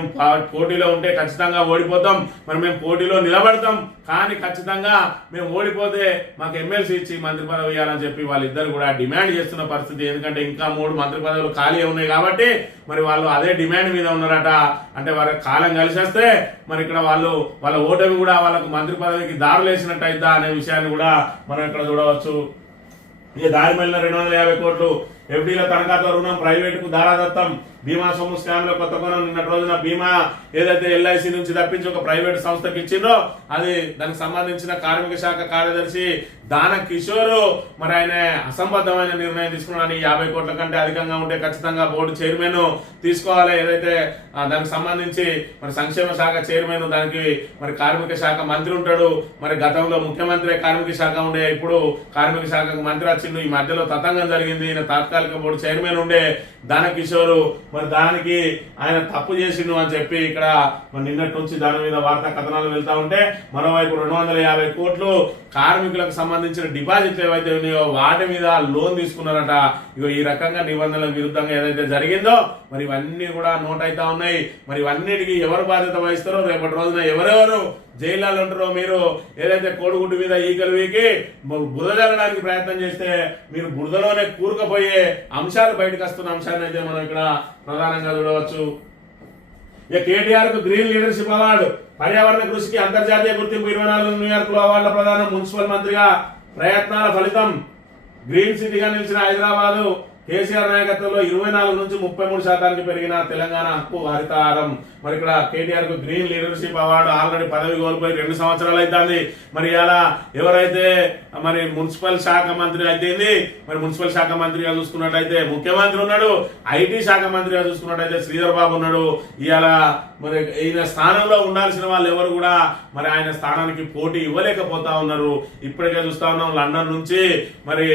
పోటీలో ఉంటే ఖచ్చితంగా ఓడిపోతాం, మరి మేము పోటీలో నిలబడతాం. కానీ ఖచ్చితంగా మేము ఓడిపోతే మాకు ఎమ్మెల్సీ ఇచ్చి మంత్రి పదవి ఇవ్వాలని చెప్పి వాళ్ళిద్దరు కూడా డిమాండ్ చేస్తున్న పరిస్థితి. ఎందుకంటే ఇంకా 3 మంత్రి పదవులు ఖాళీ ఉన్నాయి కాబట్టి మరి వాళ్ళు అదే డిమాండ్ మీద ఉన్నారట. అంటే వారి కాలం కలిసేస్తే మరి ఇక్కడ వాళ్ళ ఓటమి కూడా వాళ్ళకు మంత్రి పదవికి దారులేసినట్టు అయిద్దా అనే విషయాన్ని కూడా మనం ఇక్కడ చూడవచ్చు. ఇక దారి మళ్ళీ 250 కోట్లు ఎఫ్డీల తనఖాతో రుణం ప్రైవేటుకు దారాదత్తం. బీమా సొమ్ము స్కామ్ లో కొత్త కొనం నిన్న రోజున బీమా ఏదైతే ఎల్ఐసి నుంచి తప్పించి ఒక ప్రైవేట్ సంస్థకి ఇచ్చిందో అది దానికి సంబంధించిన కార్మిక శాఖ కార్యదర్శి దాన కిషోర్ మరి ఆయన అసంబద్ధమైన నిర్ణయం తీసుకున్నాడని 50 కోట్ల కంటే అధికంగా ఉంటే ఖచ్చితంగా బోర్డు చైర్మన్ తీసుకోవాలి. ఏదైతే దానికి సంబంధించి మరి సంక్షేమ శాఖ చైర్మన్ దానికి మరి కార్మిక శాఖ మంత్రి ఉంటాడు. మరి గతంలో ముఖ్యమంత్రి కార్మిక శాఖ ఉండే, ఇప్పుడు కార్మిక శాఖకు మంత్రి వచ్చిండు. ఈ మధ్యలో తతంగం జరిగింది. ఈయన తాత్కాలిక నగరపాలిక బోర్డు చైర్మన్ ఉండే దానకిషోర్ మరి దానికి ఆయన తప్పు చేసిండు అని చెప్పి ఇక్కడ మరి నిన్నటి నుంచి దాని మీద వార్తా కథనాలు వెళ్తా ఉంటే మరోవైపు 250 కోట్లు కార్మికులకు సంబంధించిన డిపాజిట్లు ఏవైతే ఉన్నాయో వాటి మీద లోన్ తీసుకున్నారట. ఇగో ఈ రకంగా నిబంధనలకు విరుద్ధంగా ఏదైతే జరిగిందో మరి ఇవన్నీ కూడా నోట్ అవుతా ఉన్నాయి. మరి ఇవన్నిటికీ ఎవరు బాధ్యత వహిస్తారో రేపటి రోజున ఎవరెవరు జైల్లో ఉంటారో మీరు ఏదైతే కోడిగుడ్డు మీద ఈకలు వీకి బురద జరగడానికి ప్రయత్నం చేస్తే మీరు బురదలోనే కూరుకుపోయే అంశాలు బయటకు వస్తున్న అంశాన్ని అయితే మనం ఇక్కడ ప్రధానంగా చూడవచ్చు. ఇక కేటీఆర్ కు గ్రీన్ లీడర్షిప్ అవార్డు, పర్యావరణ కృషికి అంతర్జాతీయ గుర్తింపు 24 న్యూయార్క్ లో అవార్డుల ప్రధానం. మున్సిపల్ మంత్రిగా ప్రయత్నాల ఫలితం గ్రీన్ సిటీగా నిలిచిన హైదరాబాద్ కేసీఆర్ నాయకత్వంలో 24 నుంచి 33% పెరిగిన తెలంగాణ హక్కు హరితారం. మరి ఇక్కడ కేటీఆర్ కు గ్రీన్ లీడర్షిప్ అవార్డు ఆల్రెడీ పదవి కోల్పోయి 2 సంవత్సరాలు అవుతుంది. మరి ఇలా ఎవరైతే మరి మున్సిపల్ శాఖ మంత్రి అయితే మరి మున్సిపల్ శాఖ మంత్రిగా చూసుకున్నట్టయితే ముఖ్యమంత్రి ఉన్నాడు, ఐటీ శాఖ మంత్రిగా చూసుకున్నట్టయితే శ్రీధర్ బాబు ఉన్నాడు. ఇవాళ మరి ఈయన స్థానంలో ఉండాల్సిన వాళ్ళు ఎవరు కూడా మరి ఆయన స్థానానికి పోటీ ఇవ్వలేకపోతా ఉన్నారు. ఇప్పటికే చూస్తా ఉన్నాం లండన్ నుంచి మరి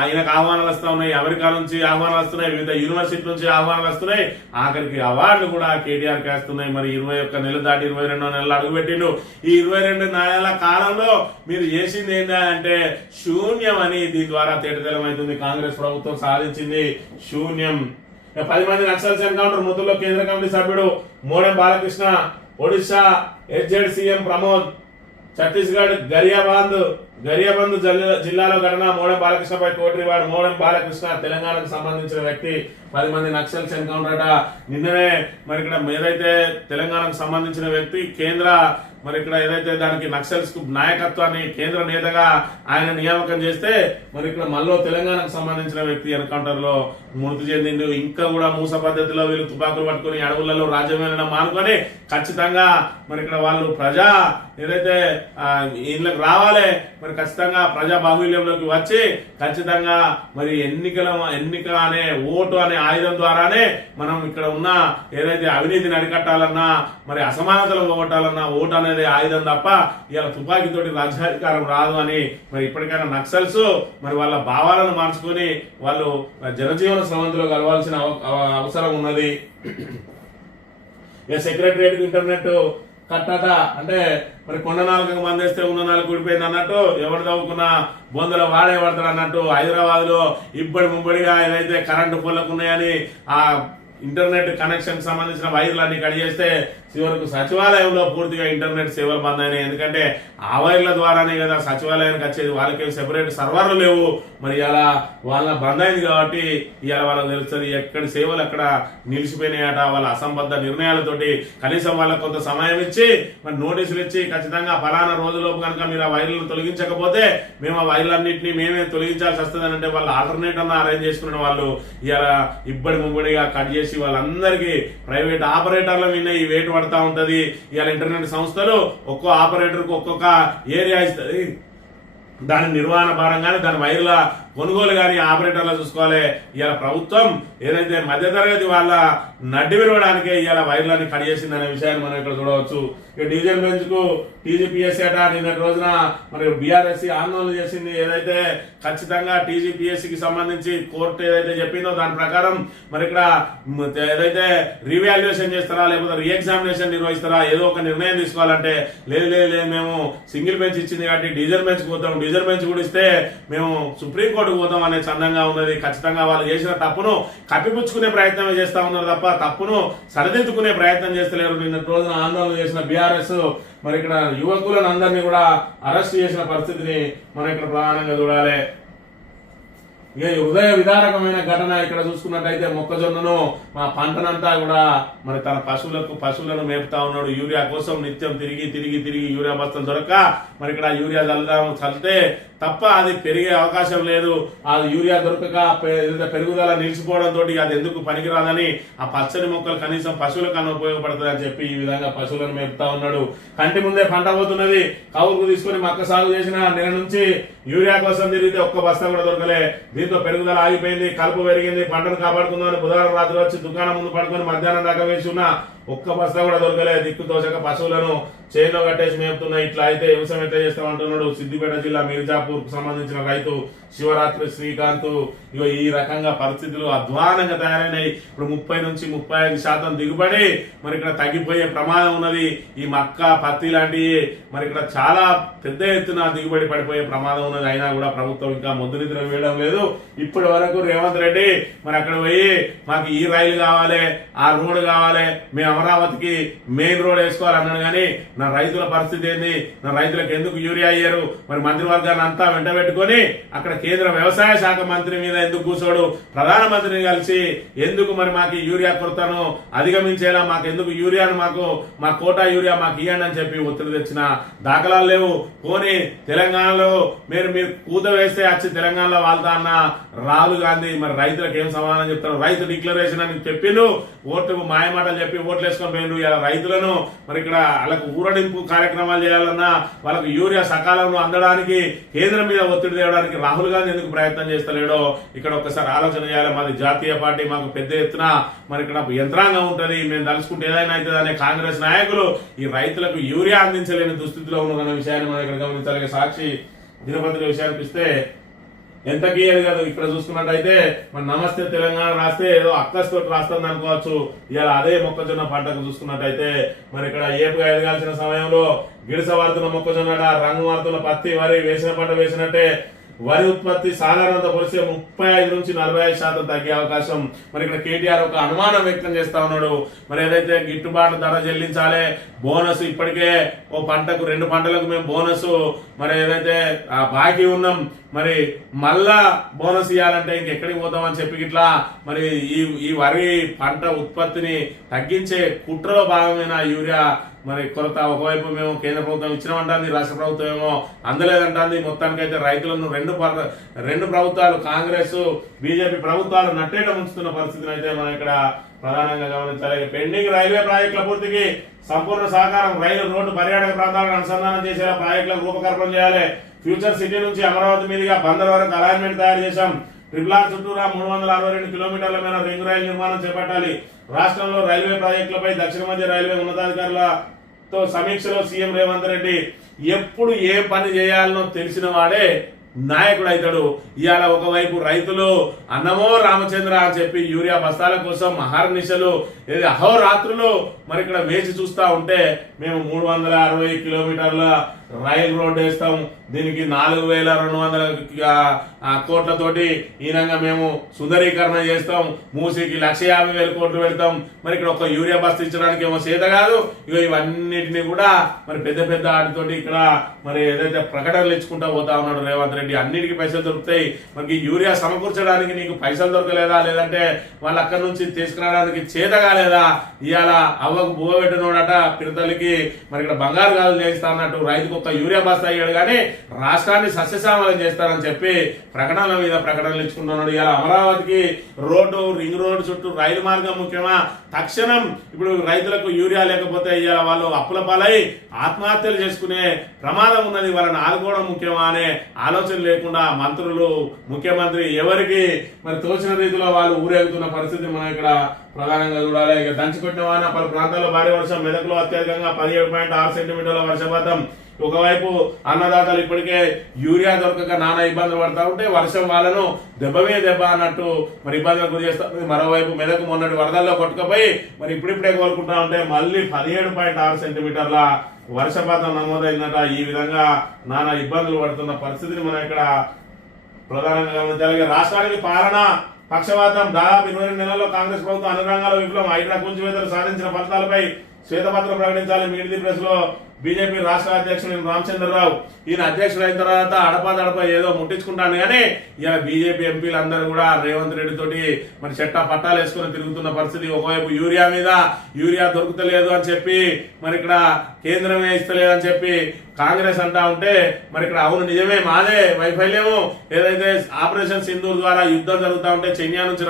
ఆయనకు ఆహ్వానాలు వస్తా ఉన్నాయి, అమెరికా నుంచి ఆహ్వానాలు వస్తున్నాయి, వివిధ యూనివర్సిటీ నుంచి ఆహ్వానాలు వస్తున్నాయి, ఆఖరికి అవార్డులు కూడా కేటీఆర్ వేస్తున్నాయి. మరి 21 నెలలు దాటి 22వ నెలలు అడుగుపెట్టిండు. ఈ 22 నెలల కాలంలో మీరు చేసింది ఏంటంటే శూన్యం అని దీని ద్వారా తేటతెల్లమవుతుంది. కాంగ్రెస్ ప్రభుత్వం సాధించింది శూన్యం. 10 మంది నక్సల్స్ ఎన్కౌంటర్ మృతుల్లో కేంద్ర కమిటీ సభ్యుడు మోడెం బాలకృష్ణ, ఒడిశా హెచ్జెడ్ సీఎం ప్రమోద్, ఛత్తీస్గఢ్ గరియాబంద్ జిల్లాలో ఘటన మోడెం బాలకృష్ణపై కోర్టు రివార్డు. మోడెం బాలకృష్ణ తెలంగాణకు సంబంధించిన వ్యక్తి. 10 మంది నక్సల్స్ ఎన్కౌంటర్ అట. నిన్ననే మరి ఇక్కడ ఏదైతే తెలంగాణకు సంబంధించిన వ్యక్తి కేంద్ర మరి ఇక్కడ ఏదైతే దానికి నక్సల్స్ కు నాయకత్వాన్ని కేంద్ర నేతగా ఆయన నియామకం చేస్తే మరి ఇక్కడ మళ్ళీ తెలంగాణకు సంబంధించిన వ్యక్తి ఎన్కౌంటర్ లో మృతి చెందిండు. ఇంకా కూడా మూస పద్ధతిలో వీళ్ళు తుపాకులు పట్టుకుని అడవులలో రాజ్యం వెళ్ళడం మానుకొని ఖచ్చితంగా మరి ఇక్కడ వాళ్ళు ప్రజా ఏదైతే ఇళ్ళకి రావాలి, మరి ఖచ్చితంగా ప్రజా బాహుల్యంలోకి వచ్చి ఖచ్చితంగా మరి ఎన్నిక అనే ఓటు అనే ఆయుధం ద్వారానే మనం ఇక్కడ ఉన్న ఏదైతే అవినీతిని అరికట్టాలన్నా మరి అసమానతలు పోగొట్టాలన్నా ఓటు అనేది ఆయుధం తప్ప ఇలా తుపాకీతోటి రాజ్యాధికారం రాదు అని మరి ఇప్పటికైనా నక్సల్స్ మరి వాళ్ళ భావాలను మార్చుకొని వాళ్ళు జనజీవన స్రవంతిలో కలవాల్సిన అవసరం ఉన్నది. ఇక సెక్రటరియట్ ఇంటర్నెట్ కట్టట అంటే మరి కొండ నాలుగు మందేస్తే ఉన్న నాలుగు కూడిపోయింది అన్నట్టు, ఎవరు చదువుకున్నా బొందలో వాడే పడతాడు అన్నట్టు హైదరాబాద్ లో ఇబ్బడి ముబ్బడిగా ఏదైతే కరెంటు పొలకు ఉన్నాయని ఆ ఇంటర్నెట్ కనెక్షన్ సంబంధించిన వైర్లన్నీ కట్ చేస్తే చివరకు సచివాలయంలో పూర్తిగా ఇంటర్నెట్ సేవలు బంద్ అయినాయి. ఎందుకంటే ఆ వైర్ల ద్వారానే కదా సచివాలయానికి వచ్చేది, వాళ్ళకి సెపరేట్ సర్వర్లు లేవు. మరి ఇలా వాళ్ళ బంద్ అయింది కాబట్టి ఇలా వాళ్ళకి తెలుస్తుంది ఎక్కడి సేవలు అక్కడ నిలిచిపోయినాయట. వాళ్ళ అసంబద్ధ నిర్ణయాలతోటి కనీసం వాళ్ళకి కొంత సమయం ఇచ్చి మరి నోటీసులు ఇచ్చి ఖచ్చితంగా ఫలానా రోజులోపు కనుక మీరు ఆ వైర్లను తొలగించకపోతే మేము ఆ వైర్లన్నింటినీ మేమే తొలగించాల్సి వస్తుంది అంటే వాళ్ళు ఆల్టర్నేట్ అన్న అరేంజ్ చేసుకున్న వాళ్ళు ఇలా ఇబ్బడి ముబ్బడిగా కట్ చేసి వాళ్ళందరికీ ప్రైవేట్ ఆపరేటర్ల మీద ఈ వేటు పడతా ఉంటది. ఇవాళ ఇంటర్నెట్ సంస్థలు ఒక్కో ఆపరేటర్ కు ఒక్కొక్క ఏరియా ఇస్తుంది. దాని నిర్వహణ భారంగానే దాని వైర్ల కొనుగోలు కానీ ఆపరేటర్లు చూసుకోవాలి. ఇవాళ ప్రభుత్వం ఏదైతే మధ్యతరగతి వాళ్ళ నడ్డి విరవడానికే ఇవాళ వైర్లన్నీ కట్ చేసిందనే విషయాన్ని మనం ఇక్కడ చూడవచ్చు. ఇక డివిజన్ బెంచ్ కు టీజీపీఎస్సీ అట నిన్నటి రోజున మరి బీఆర్ఎస్సీ ఆందోళన చేసింది. ఏదైతే ఖచ్చితంగా టీజీపీఎస్సీకి సంబంధించి కోర్టు ఏదైతే చెప్పిందో దాని ప్రకారం మరి ఇక్కడ ఏదైతే రీవాల్యుయేషన్ చేస్తారా లేకపోతే రీఎగ్జామినేషన్ నిర్వహిస్తారా ఏదో ఒక నిర్ణయం తీసుకోవాలంటే లేదు మేము సింగిల్ బెంచ్ ఇచ్చింది కాబట్టి డివిజన్ బెంచ్ పోతాం, డివిజన్ బెంచ్ కూడా ఇస్తే మేము సుప్రీంకోర్టుకు పోతాం అనే చందంగా ఉన్నది. ఖచ్చితంగా వాళ్ళు చేసిన తప్పును కప్పిపుచ్చుకునే ప్రయత్నమే చేస్తా ఉన్నారు తప్ప తప్పును సరిదిద్దుకునే ప్రయత్నం చేస్తలేరు. నిన్నటి రోజున ఆందోళన చేసిన బీఆర్ఎస్ మరి ఇక్కడ యువకులను అందరినీ కూడా అరెస్ట్ చేసిన పరిస్థితిని మనం ఇక్కడ ప్రధానంగా చూడాలి. ఇక హృదయ విదారకమైన ఘటన ఇక్కడ చూసుకున్నట్టయితే మొక్కజొన్నను మా పంటనంతా కూడా మరి తన పశువులను మేపుతా ఉన్నాడు. యూరియా కోసం నిత్యం తిరిగి యూరియా బస్తాలు దొరక మరి ఇక్కడ యూరియా చల్లితే తప్ప అది పెరిగే అవకాశం లేదు. ఆ యూరియా దొరకక పెరుగుదల నిలిచిపోవడంతో అది ఎందుకు పనికిరాదని ఆ పచ్చని మొక్కలు కనీసం పశువులకన్నా ఉపయోగపడుతుంది అని చెప్పి ఈ విధంగా పశువులను మేపుతా ఉన్నాడు. కంటి ముందే పంట పోతున్నది. కౌలుకు తీసుకుని మక్క సాగు చేసిన నెల నుంచి యూరియా కోసం తిరిగితే ఒక్క బస్తా కూడా దొరకలే. దీంతో పెరుగుదల ఆగిపోయింది, కలుపు పెరిగింది. పంటను కాపాడుకుందామని బుధవారం రాత్రి వచ్చి దుకాణం ముందు పడుకొని మధ్యాహ్నం దాకా వేసి ఉన్న ఒక్క బస్తా కూడా దొరకలే. దిక్కు తోచక పశువులను చేనులో కట్టేసి మేపుతున్నాయి. ఇట్లా అయితే వ్యవసాయం ఎట్లా చేస్తామంటున్నాడు సిద్దిపేట జిల్లా మిర్జాపూర్ కు సంబంధించిన రైతు శివరాత్రి శ్రీకాంత్. ఇగో ఈ రకంగా పరిస్థితులు అధ్వానంగా తయారైనాయి. ఇప్పుడు 30 నుంచి 35% దిగుబడి మరి ఇక్కడ తగ్గిపోయే ప్రమాదం ఉన్నది. ఈ మక్క పత్తి లాంటివి మరి ఇక్కడ చాలా పెద్ద ఎత్తున దిగుబడి పడిపోయే ప్రమాదం ఉన్నది. అయినా కూడా ప్రభుత్వం ఇంకా మొద్దు నిద్ర వేయడం లేదు. ఇప్పటి వరకు రేవంత్ రెడ్డి మరి అక్కడ పోయి మాకు ఈ రైలు కావాలి, ఆ రోడ్ కావాలి, మేము అమరావతికి మెయిన్ రోడ్ వేసుకోవాలన్నాడు. కానీ నా రైతుల పరిస్థితి ఏంది, నా రైతులకు ఎందుకు యూరియా అయ్యారు, మరి మంత్రివర్గాన్ని అంతా వెంట పెట్టుకుని అక్కడ కేంద్ర వ్యవసాయ శాఖ మంత్రి మీద ఎందుకు కూర్చోడు, ప్రధానమంత్రిని కలిసి ఎందుకు మరి మాకు యూరియా కొరతను అధిగమించేలా మాకు ఎందుకు యూరియాను మా కోటా యూరియా మాకు ఇవ్వండి అని చెప్పి ఒత్తిడి తెచ్చిన దాఖలాలు లేవు. పోనీ తెలంగాణలో మీరు కూత వేస్తే వచ్చి తెలంగాణలో వాళ్తా అన్న రాహుల్ గాంధీ మరి రైతులకు ఏం సమాధానం చెప్తారు? రైతు డిక్లరేషన్ అని చెప్పిండు, ఓట్లు మాయమాటలు చెప్పి ఓట్లు వేసుకొని పోయిండు. ఇలా రైతులను మరి ఇక్కడ వాళ్ళకు ఊరడింపు కార్యక్రమాలు చేయాలన్నా వాళ్ళకు యూరియా సకాలంలో అందడానికి కేంద్రం మీద ఒత్తిడి తేవడానికి రాహుల్ గాంధీ ఎందుకు ప్రయత్నం చేస్తలేడో ఇక్కడ ఒక్కసారి ఆలోచన చేయాలి. మాది జాతీయ పార్టీ, మాకు పెద్ద ఎత్తున మరి ఇక్కడ యంత్రాంగం ఉంటది, మేము తలుచుకుంటే ఏదైనా అవుతుంది అనే కాంగ్రెస్ నాయకులు ఈ రైతులకు యూరియా అందించలేని దుస్థితిలో ఉన్న విషయాన్ని మనం ఇక్కడ గమనించాలి. సాక్షి దినపత్రిక విషయానికి ఇస్తే ఎంత గీయదు కాదు. ఇక్కడ చూసుకున్నట్టయితే మన నమస్తే తెలంగాణ రాస్తే ఏదో అక్కస్తో రాస్తుంది అనుకోవచ్చు. ఇవాళ అదే మొక్కజొన్న పంటకు చూసుకున్నట్టయితే మరి ఇక్కడ ఏపుగా ఎదగాల్సిన సమయంలో గిడస వాడుతున్న మొక్కజొన్న, రంగు వాడుతున్న పత్తి, వరి వేసిన పంట వేసినట్టే వరి ఉత్పత్తి సాధారణత పోలిస్తే 35 నుంచి 45% తగ్గే అవకాశం. మరి ఇక్కడ కేటీఆర్ ఒక అనుమానం వ్యక్తం చేస్తా ఉన్నాడు. మరి ఏదైతే గిట్టుబాటు ధర చెల్లించాలి, బోనస్ ఇప్పటికే ఓ పంటకు 2 పంటలకు మేము బోనస్ మరి ఏదైతే బాకీ ఉన్నాం, మరి మళ్ళా బోనస్ ఇవ్వాలంటే ఇంకెక్కడికి పోతామని చెప్పి ఇట్లా మరి ఈ వరి పంట ఉత్పత్తిని తగ్గించే కుట్రలో భాగమైన యూరియా మరి కొరత ఒకవైపు మేము కేంద్ర ప్రభుత్వం ఇచ్చినామంటుంది, రాష్ట్ర ప్రభుత్వం ఏమో అందలేదంటుంది. మొత్తానికైతే రైతులను రెండు ప్రభుత్వాలు కాంగ్రెస్ బీజేపీ ప్రభుత్వాలు నట్టేట ముంచుతున్న పరిస్థితిని అయితే మనం ఇక్కడ ప్రధానంగా గమనించాలి. పెండింగ్ రైల్వే ప్రాజెక్టుల పూర్తికి సంపూర్ణ సహకారం, రైలు రోడ్డు పర్యాటక ప్రాంతాలను అనుసంధానం చేసేలా ప్రాజెక్టులకు రూపకల్పన చేయాలి. ఫ్యూచర్ సిటీ నుంచి అమరావతి మీదుగా బందర్ వరకు అలైన్మెంట్ తయారు చేశాం. ట్రిపుల్ చుట్టూరా 362 కిలోమీటర్ల మేర రింగ్ రైలు నిర్మాణం చేపట్టాలి. రాష్ట్రంలో రైల్వే ప్రాజెక్టులపై దక్షిణ మధ్య రైల్వే ఉన్నతాధికారులతో సమీక్షలో సీఎం రేవంత్ రెడ్డి ఎప్పుడు ఏ పని చేయాలనో తెలిసిన వాడే నాయకుడు అవుతాడు. ఇవాళ ఒకవైపు రైతులు అన్నమో రామచంద్ర అని చెప్పి యూరియా బస్తాల కోసం అహర్నిశలు అహోరాత్రులు మరి ఇక్కడ వేచి చూస్తా ఉంటే మేము 360 కిలోమీటర్ల రైల్ రోడ్ వేస్తాం, దీనికి 4200 కోట్లతోటి ఈనంగా మేము సుందరీకరణ చేస్తాం, మూసీకి 150,000 కోట్లు పెడతాం. మరి ఇక్కడ ఒక యూరియా బస్తా ఇచ్చడానికి ఏమో చేత కాదు. ఇక ఇవన్నిటిని కూడా మరి పెద్ద వాటితోటి ఇక్కడ మరి ఏదైతే ప్రకటనలు ఇచ్చుకుంటా పోతా ఉన్నాడు రేవంత్ రెడ్డి. అన్నిటికీ పైసలు దొరుకుతాయి, మనకి యూరియా సమకూర్చడానికి నీకు పైసలు దొరకలేదా, లేదంటే వాళ్ళు అక్కడి నుంచి తీసుకురావడానికి చేత కాలేదా? ఇవాళ అవ్వకు బువ్వ పెట్టినోడట పిరతలకి మరి ఇక్కడ బంగారు గాజులు చేస్తా అన్నట్టు రైతుకు ఒక యూరియా బస్తా అయ్యాడు కానీ రాష్ట్రాన్ని సస్యశ్యామలం చేస్తారని చెప్పి ప్రకటనల మీద ప్రకటనలు ఇచ్చుకుంటున్నాడు. ఇలా అమరావతికి రోడ్డు, రింగ్ రోడ్డు చుట్టూ రైలు మార్గం ముఖ్యమా? తక్షణం ఇప్పుడు రైతులకు యూరియా లేకపోతే ఇవాళ వాళ్ళు అప్పుల పాలై ఆత్మహత్యలు చేసుకునే ప్రమాదం ఉన్నది, వాళ్ళని ఆదుకోవడం ముఖ్యమా అనే ఆలోచన లేకుండా మంత్రులు, ముఖ్యమంత్రి ఎవరికి మరి తోచిన రీతిలో వాళ్ళు ఊరేగుతున్న పరిస్థితి మనం ఇక్కడ ప్రధానంగా చూడాలి. ఇక దంచికొట్టిన వాన పలు ప్రాంతాల్లో భారీ వర్షం, మెదక్లో అత్యధికంగా 17.6 సెంటీమీటర్ల వర్షపాతం. ఒకవైపు అన్నదాతలు ఇప్పటికే యూరియా దొరకక నానా ఇబ్బందులు పడతా ఉంటే వర్షం వాళ్ళను దెబ్బ అన్నట్టు మరి ఇబ్బందులు గురి చేస్తారు. మరోవైపు మెదక్ మొన్నటి వరదల్లో కొట్టుకుపోయి మరి ఇప్పుడిప్పుడే కోరుకుంటా ఉంటే మళ్ళీ 17.6 సెంటీమీటర్ల వర్షపాతం నమోదైందట. ఈ విధంగా నానా ఇబ్బందులు పడుతున్న పరిస్థితిని మనం ఇక్కడ ప్రధానంగా గమనించాలి. రాష్ట్రానికి పాలన పక్షవాతం, దాదాపు 22 నెలల్లో కాంగ్రెస్ ప్రభుత్వం అన్ని రంగాల విప్లవం, హైడ్రా కూల్చివేతలు సాధించిన ఫలితాలపై శ్వేతపత్రం ప్రకటించాలి. మీడిది ప్రెస్ లో బీజేపీ రాష్ట్ర అధ్యక్షుడు రామచంద్రరావు. ఈయన అధ్యక్షుడు అయిన తర్వాత అడప ఏదో ముట్టించుకుంటాను కానీ ఇలా బీజేపీ ఎంపీలందరూ కూడా రేవంత్ రెడ్డి తోటి మరి చెట్టా పట్టాలు వేసుకుని తిరుగుతున్న పరిస్థితి. ఒకవైపు యూరియా మీద యూరియా దొరుకుతలేదు అని చెప్పి మరి ఇక్కడ కేంద్రమే ఇస్తలేదని చెప్పి కాంగ్రెస్ అంటా ఉంటే మరి ఇక్కడ అవును నిజమే మాదే వైఫల్యము. ఏదైతే ఆపరేషన్ సింధూర్ ద్వారా యుద్ధం జరుగుతూ ఉంటే చైనా నుంచి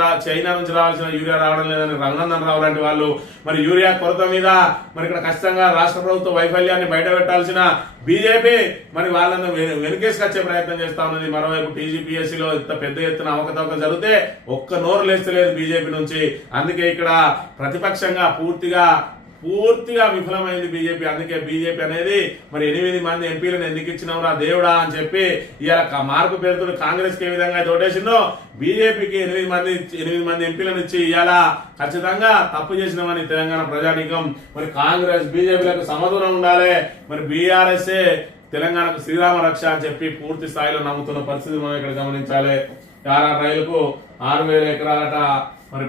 రావాల్సిన యూరియా రావడం లేదని రంగనాథన్ రావు లాంటి వాళ్ళు మరి యూరియా కొరత మీద మరి ఇక్కడ ఖచ్చితంగా రాష్ట్ర ప్రభుత్వ వైఫల్యాన్ని బయట పెట్టాల్సిన బీజేపీ మరి వాళ్ళని వెనుకేసుకొచ్చే ప్రయత్నం చేస్తా ఉన్నది. మరోవైపు టీజీపీఎస్సీలో ఇంత పెద్ద ఎత్తున అవకతవక జరిగితే ఒక్క నోరు లేస్తలేదు బీజేపీ నుంచి. అందుకే ఇక్కడ ప్రతిపక్షంగా పూర్తిగా పూర్తిగా విఫలమైంది బీజేపీ. అందుకే బీజేపీ అనేది మరి 8 మంది ఎంపీలను ఎందుకు ఇచ్చినవరా దేవుడా అని చెప్పి ఇవాళ మార్పు పేరుతో కాంగ్రెస్ కి ఏ విధంగా తోటేసిందో బీజేపీకి 8 మంది ఎంపీలను ఇచ్చి ఇవాళ ఖచ్చితంగా తప్పు చేసినామని తెలంగాణ ప్రజానీకం మరి కాంగ్రెస్ బీజేపీలకు సమదూరం ఉండాలి, మరి బీఆర్ఎస్ తెలంగాణకు శ్రీరామ రక్ష అని చెప్పి పూర్తి స్థాయిలో నమ్ముతున్న పరిస్థితి మనం ఇక్కడ గమనించాలి. రైలుకు 6,000 ఎకరాలట, మరి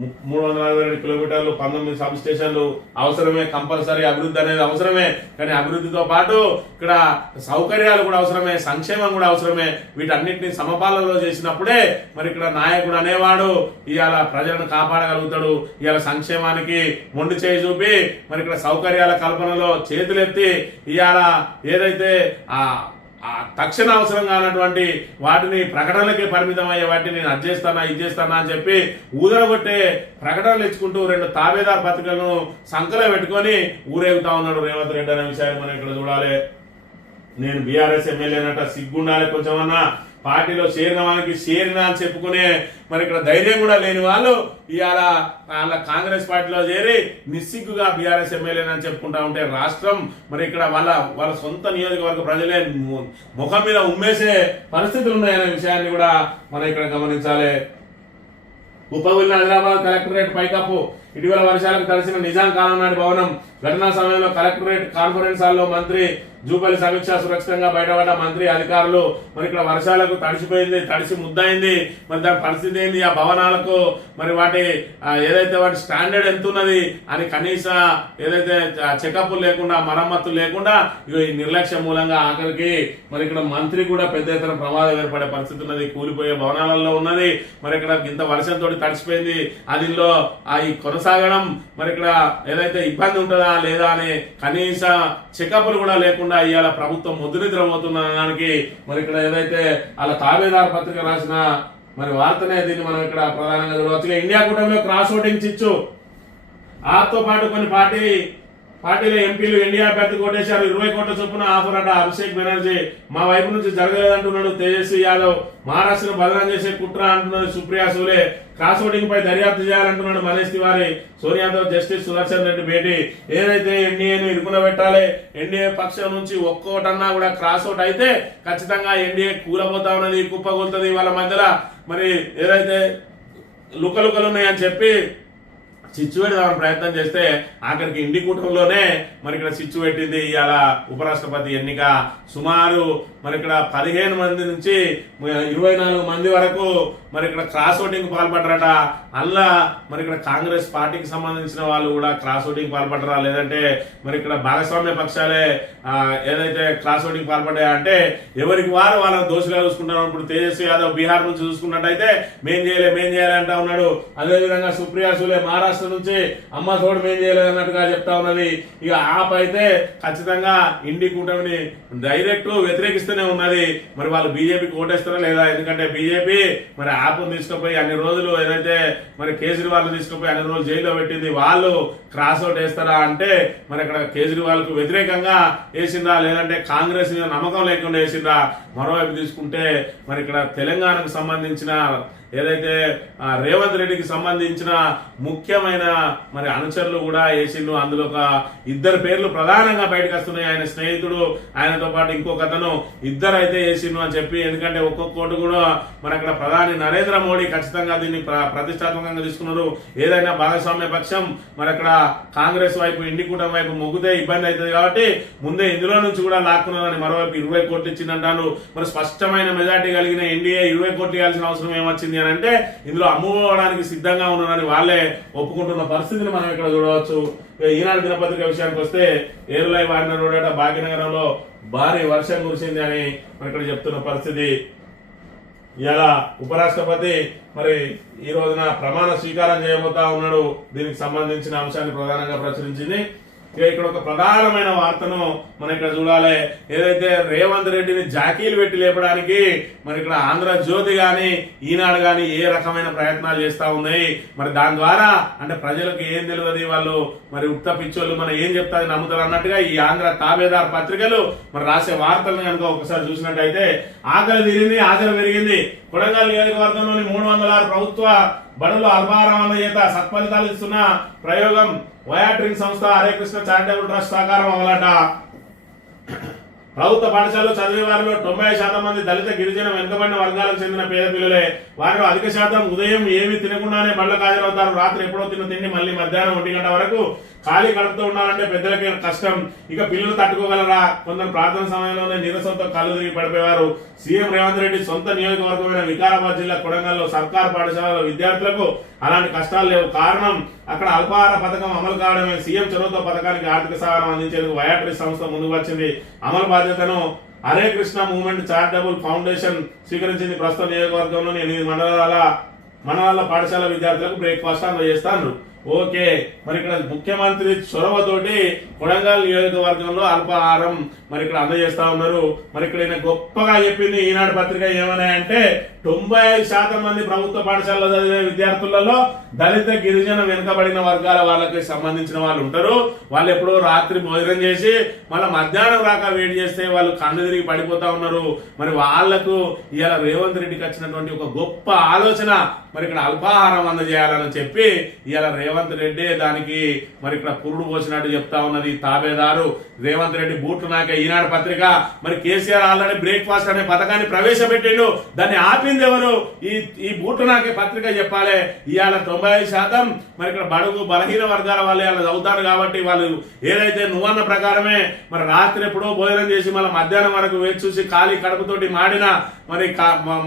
342 కిలోమీటర్లు, 19 సబ్ స్టేషన్లు అవసరమే. కంపల్సరీ అభివృద్ధి అనేది అవసరమే, కానీ అభివృద్ధితో పాటు ఇక్కడ సౌకర్యాలు కూడా అవసరమే, సంక్షేమం కూడా అవసరమే. వీటన్నిటిని సమపాలనలో చేసినప్పుడే మరి ఇక్కడ నాయకుడు అనేవాడు ఇవాళ ప్రజలను కాపాడగలుగుతాడు. ఇవాళ సంక్షేమానికి మొండి చేయి చూపి మరి ఇక్కడ సౌకర్యాల కల్పనలో చేతులెత్తి ఇవాళ ఏదైతే తక్షణ అవసరం కానటువంటి వాటిని ప్రకటనలకే పరిమితం అయ్యే వాటిని నేను అది చేస్తానా ఇది చేస్తానా అని చెప్పి ఊదరగొట్టే ప్రకటనలు ఇచ్చుకుంటూ 2 తాబేదార్ పత్రికలను సంకలో పెట్టుకొని ఊరేగుతా ఉన్నాడు రేవంత్ రెడ్డి అనే విషయాన్ని మనం ఇక్కడ చూడాలి. నేను బీఆర్ఎస్ ఎమ్మెల్యేనట, సిగ్గుండాలి కొంచెమన్నా, పార్టీలో చేరిన వానికి చేరినా అని చెప్పుకునే మరి ఇక్కడ ధైర్యం కూడా లేని వాళ్ళు ఇవాళ వాళ్ళ కాంగ్రెస్ పార్టీలో చేరి నిస్సిగ్గుగా బీఆర్ఎస్ ఎమ్మెల్యేనని చెప్పుకుంటా ఉంటే రాష్ట్రం మరి ఇక్కడ వాళ్ళ సొంత నియోజకవర్గ ప్రజలే ముఖం మీద ఉమ్మేసే పరిస్థితులు ఉన్నాయనే విషయాన్ని కూడా మనం ఇక్కడ గమనించాలి. కుప్పగొల్లిన హైదరాబాద్ కలెక్టరేట్ పైకప్పు ఇటీవల వర్షాలకు తడిసిన నిజాం కాలం నాటి భవనం. ఘటనా సమయంలో కలెక్టరేట్ కాన్ఫరెన్స్ హాల్లో మంత్రి జూపల్లి సమీక్ష సురక్షితంగా బయటపడ్డ మంత్రి అధికారులు. మరి ఇక్కడ వర్షాలకు తడిసిపోయింది, తడిసి ముద్దయింది. మరి దాని పరిస్థితి ఏంది, ఆ భవనాలకు మరి వాటి ఏదైతే వాటి స్టాండర్డ్ ఎంత ఉన్నది అని కనీస ఏదైతే చెకప్ లేకుండా మరమ్మతులు లేకుండా ఈ నిర్లక్ష్యం మూలంగా ఆఖరికి మరి ఇక్కడ మంత్రి కూడా పెద్ద ఎత్తున ప్రమాదం ఏర్పడే పరిస్థితి ఉన్నది, కూలిపోయే భవనాలలో ఉన్నది. మరి ఇక్కడ ఇంత వర్షంతో తడిసిపోయింది, అదిలో ఈ కొనసాగడం మరి ఇక్కడ ఏదైతే ఇబ్బంది ఉంటుందా లేదా అని కనీస చెకప్లు కూడా లేకుండా ఇవాళ ప్రభుత్వం ముద్రనిద్రమవుతున్న దానికి మరి ఇక్కడ ఏదైతే వాళ్ళ తాబేదార్ పత్రిక రాసిన మరి వార్తనే దీన్ని మనం ఇక్కడ ప్రధానంగా చూడవచ్చు. ఇండియా కూటమిలో క్రాస్ ఓటింగ్ చిచ్చు. ఆతో పాటు కొన్ని పార్టీల ఎంపీలు ఎన్డీఏ అభ్యర్థి కొట్టేశారు. 20 కోట్ల చొప్పున ఆఫర్ అట. అభిషేక్ బెనర్జీ మా వైపు నుంచి జరగలేదంటున్నాడు తేజస్వి యాదవ్. మహారాష్ట్రను బదనాం చేసే కుట్ర అంటున్నది సుప్రియా సూలే. క్రాస్ ఓటింగ్ పై దర్యాప్తు చేయాలంటున్నాడు మనీష్ తివారీ. సోనియాతో జస్టిస్ సుదర్శన్ రెడ్డి భేటీ. ఏదైతే ఎన్డీఏను ఇరుకున పెట్టాలి, ఎన్డీఏ పక్షం నుంచి ఒక్కోటన్నా కూడా క్రాస్ అవుట్ అయితే ఖచ్చితంగా ఎన్డీఏ కూలబోతా ఉన్నది, కుప్పగొలుతుంది. వాళ్ళ మధ్యలో మరి ఏదైతే లుకలుకలు ఉన్నాయని చెప్పి చిచ్చు పెడదామని ప్రయత్నం చేస్తే ఆఖరికి ఇండి కూటమిలోనే మరి ఇక్కడ చిచ్చు పెట్టింది. ఇవాళ ఉపరాష్ట్రపతి ఎన్నిక సుమారు మరి ఇక్కడ 15 మంది నుంచి 24 మంది వరకు మరి ఇక్కడ క్రాస్ ఓటింగ్ పాల్పడ్డారట. అలా మరి ఇక్కడ కాంగ్రెస్ పార్టీకి సంబంధించిన వాళ్ళు కూడా క్రాస్ ఓటింగ్ పాల్పడ్డరా లేదంటే మరి ఇక్కడ భాగస్వామ్య పక్షాలే ఏదైతే క్రాస్ ఓటింగ్ పాల్పడ్డాయా అంటే ఎవరికి వారు వాళ్ళ దోషులుగా చూసుకుంటారు. ఇప్పుడు తేజస్వి యాదవ్ బీహార్ నుంచి చూసుకున్నట్టయితే మేం చేయాలి అంటా ఉన్నాడు. అదేవిధంగా సుప్రియా సూలే మహారాష్ట్ర నుంచి అమ్మ తోడు మేం చేయలేదు అన్నట్టుగా చెప్తా ఉన్నది. ఇక ఆప్ అయితే ఖచ్చితంగా ఇండి కూటమిని డైరెక్ట్ వ్యతిరేకిస్తూనే ఉన్నది. మరి వాళ్ళు బీజేపీకి ఓటేస్తారా లేదా? ఎందుకంటే బీజేపీ మరి ఆప్ను తీసుకుపోయి అన్ని రోజులు ఏదైతే మరి కేజ్రీవాల్ తీసుకుపోయి అన్ని రోజులు జైల్లో పెట్టింది, వాళ్ళు క్రాస్ అవుట్ వేస్తారా అంటే మరి అక్కడ కేజ్రీవాల్ కు వ్యతిరేకంగా వేసిందా లేదంటే కాంగ్రెస్ మీద నమ్మకం లేకుండా వేసిందా? మరోవైపు తీసుకుంటే మరి ఇక్కడ తెలంగాణకు సంబంధించిన ఏదైతే రేవంత్ రెడ్డికి సంబంధించిన ముఖ్యమైన మరి అనుచరులు కూడా వేసిండు. అందులో ఒక 2 పేర్లు ప్రధానంగా బయటకు వస్తున్నాయి. ఆయన స్నేహితుడు, ఆయనతో పాటు ఇంకొక అతను, 2 అయితే వేసిండు అని చెప్పి. ఎందుకంటే ఒక్కొక్కటి కూడా మరి అక్కడ ప్రధాని నరేంద్ర మోడీ ఖచ్చితంగా దీన్ని ప్రతిష్టాత్మకంగా తీసుకున్నారు. ఏదైనా భాగస్వామ్య పక్షం మరి అక్కడ కాంగ్రెస్ వైపు ఇండి కూటమి వైపు మొగ్గితే ఇబ్బంది అవుతుంది కాబట్టి ముందే ఇందులో నుంచి కూడా లాక్కున్నారని మరోవైపు 20 కోట్లు ఇచ్చిందంటారు. మరి స్పష్టమైన మెజార్టీ కలిగిన ఎన్డీఏ 20 కోట్లు ఇవ్వాల్సిన అవసరం ఏమొచ్చింది అని అంటే ఇందులో అమ్ముకోవడానికి సిద్ధంగా ఉన్నారని వాళ్ళే ఒప్పుకుంటున్న పరిస్థితిని మనం ఇక్కడ చూడవచ్చు. ఈనాడు దినపత్రిక విషయానికి వస్తే ఏరులై వారిన రోడ్డ భాగ్యనగరంలో భారీ వర్షం కురిసింది అని ఇక్కడ చెప్తున్న పరిస్థితి. ఇలా ఉపరాష్ట్రపతి మరి ఈ రోజున ప్రమాణ స్వీకారం చేయబోతా ఉన్నాడు. దీనికి సంబంధించిన అంశాన్ని ప్రధానంగా ప్రచురించింది. ఇక్కడ ఒక ప్రధానమైన వార్తను మనం ఇక్కడ చూడాలి. ఏదైతే రేవంత్ రెడ్డిని జాకీలు పెట్టి లేపడానికి మరి ఇక్కడ ఆంధ్రజ్యోతి గాని ఈనాడు గాని ఏ రకమైన ప్రయత్నాలు చేస్తా ఉన్నాయి. మరి దాని ద్వారా అంటే ప్రజలకు ఏం తెలియదు, వాళ్ళు మరి ఉత్త పిచ్చోళ్ళు మనం ఏం చెప్తాది నమ్ముతారు అన్నట్టుగా ఈ ఆంధ్ర తాబేదార్ పత్రికలు మరి రాసే వార్తలను కనుక ఒకసారి చూసినట్టయితే ఆకలి తీరింది, ఆచరణ పెరిగింది. కొడంగల్ నియోజకవర్గంలోని 306 ప్రభుత్వ బడులు అల్పాహారం చేత సత్ఫలితాలు ఇస్తున్న ప్రయోగం వయాట్రిన్ సంస్థ హరే కృష్ణ చారిటబుల్ ట్రస్ట్ సహకారం అమలట. ప్రభుత్వ పాఠశాలలో చదివే వారిలో 90% మంది దళిత గిరిజన వెనుకబడిన వర్గాలకు చెందిన పేద పిల్లలే. వారిలో అధిక శాతం ఉదయం ఏమీ తినకుండానే బళ్ళకు హాజరవుతారు. రాత్రి ఎప్పుడో తిన్న తిండి మళ్ళీ మధ్యాహ్నం 1 గంట వరకు ఖాళీ కడుపుతూ ఉండాలంటే పెద్దలకే కష్టం. ఇక పిల్లలు తట్టుకోగలరా? కొందరు ప్రార్థన సమయంలోనే నీరసంతో కళ్ళు తిరిగి పడిపోయారు. సీఎం రేవంత్ రెడ్డి సొంత నియోజకవర్గమైన వికారాబాద్ జిల్లా కొడంగల్లో సర్కారు పాఠశాలలో విద్యార్థులకు అలాంటి కష్టాలు లేవు. కారణం అక్కడ అల్పాహార పథకం అమలు కావడమే. సీఎం చొరవతో పథకానికి ఆర్థిక సహాయం అందించేందుకు వయాట్రీ సంస్థ ముందుకు వచ్చింది. అమలు బాధ్యతను Hare Krishna movement charitable foundation స్వీకరించింది. ప్రస్తుత నియోజకవర్గంలోని 8 మండలాల పాఠశాల విద్యార్థులకు బ్రేక్ఫాస్ట్ అందజేస్తారు. ఓకే, మరి ఇక్కడ ముఖ్యమంత్రి చొరవతోటి కొడంగల్ నియోజకవర్గంలో అల్పాహారం మరి ఇక్కడ అందజేస్తా ఉన్నారు. మరి ఇక్కడ ఈయన గొప్పగా చెప్పింది ఈనాడు పత్రిక ఏమని అంటే 95% మంది ప్రభుత్వ పాఠశాలలో చదివే విద్యార్థులలో దళిత గిరిజన వెనుకబడిన వర్గాల వాళ్ళకి సంబంధించిన వాళ్ళు ఉంటారు. వాళ్ళు ఎప్పుడో రాత్రి భోజనం చేసి మళ్ళీ మధ్యాహ్నం రాక వేడి చేస్తే వాళ్ళు కళ్ళు తిరిగి పడిపోతా ఉన్నారు. మరి వాళ్లకు ఇవాళ రేవంత్ రెడ్డికి వచ్చినటువంటి ఒక గొప్ప ఆలోచన మరి ఇక్కడ అల్పాహారం అందజేయాలని చెప్పి ఇవాళ రేవంత్ రెడ్డి దానికి మరి ఇక్కడ పురుడు పోసినట్టు చెప్తా ఉన్నది తాబేదారు రేవంత్ రెడ్డి. బూట్లు నాకే ఈనాడు పత్రిక. మరి కేసీఆర్ ఆల్రెడీ బ్రేక్ఫాస్ట్ అనే పథకాన్ని ప్రవేశపెట్టిండు. దాన్ని ఆపింది ఎవరు? ఈ బూట్లు నాకే పత్రిక చెప్పాలి. ఇవాళ 95% మరి ఇక్కడ బడుగు బలహీన వర్గాల వాళ్ళు ఇలా చదువుతారు కాబట్టి వాళ్ళు ఏదైతే నువ్వన్న ప్రకారమే మరి రాత్రి ఎప్పుడో భోజనం చేసి మళ్ళీ మధ్యాహ్నం వరకు వేచి చూసి ఖాళీ కడుపుతోటి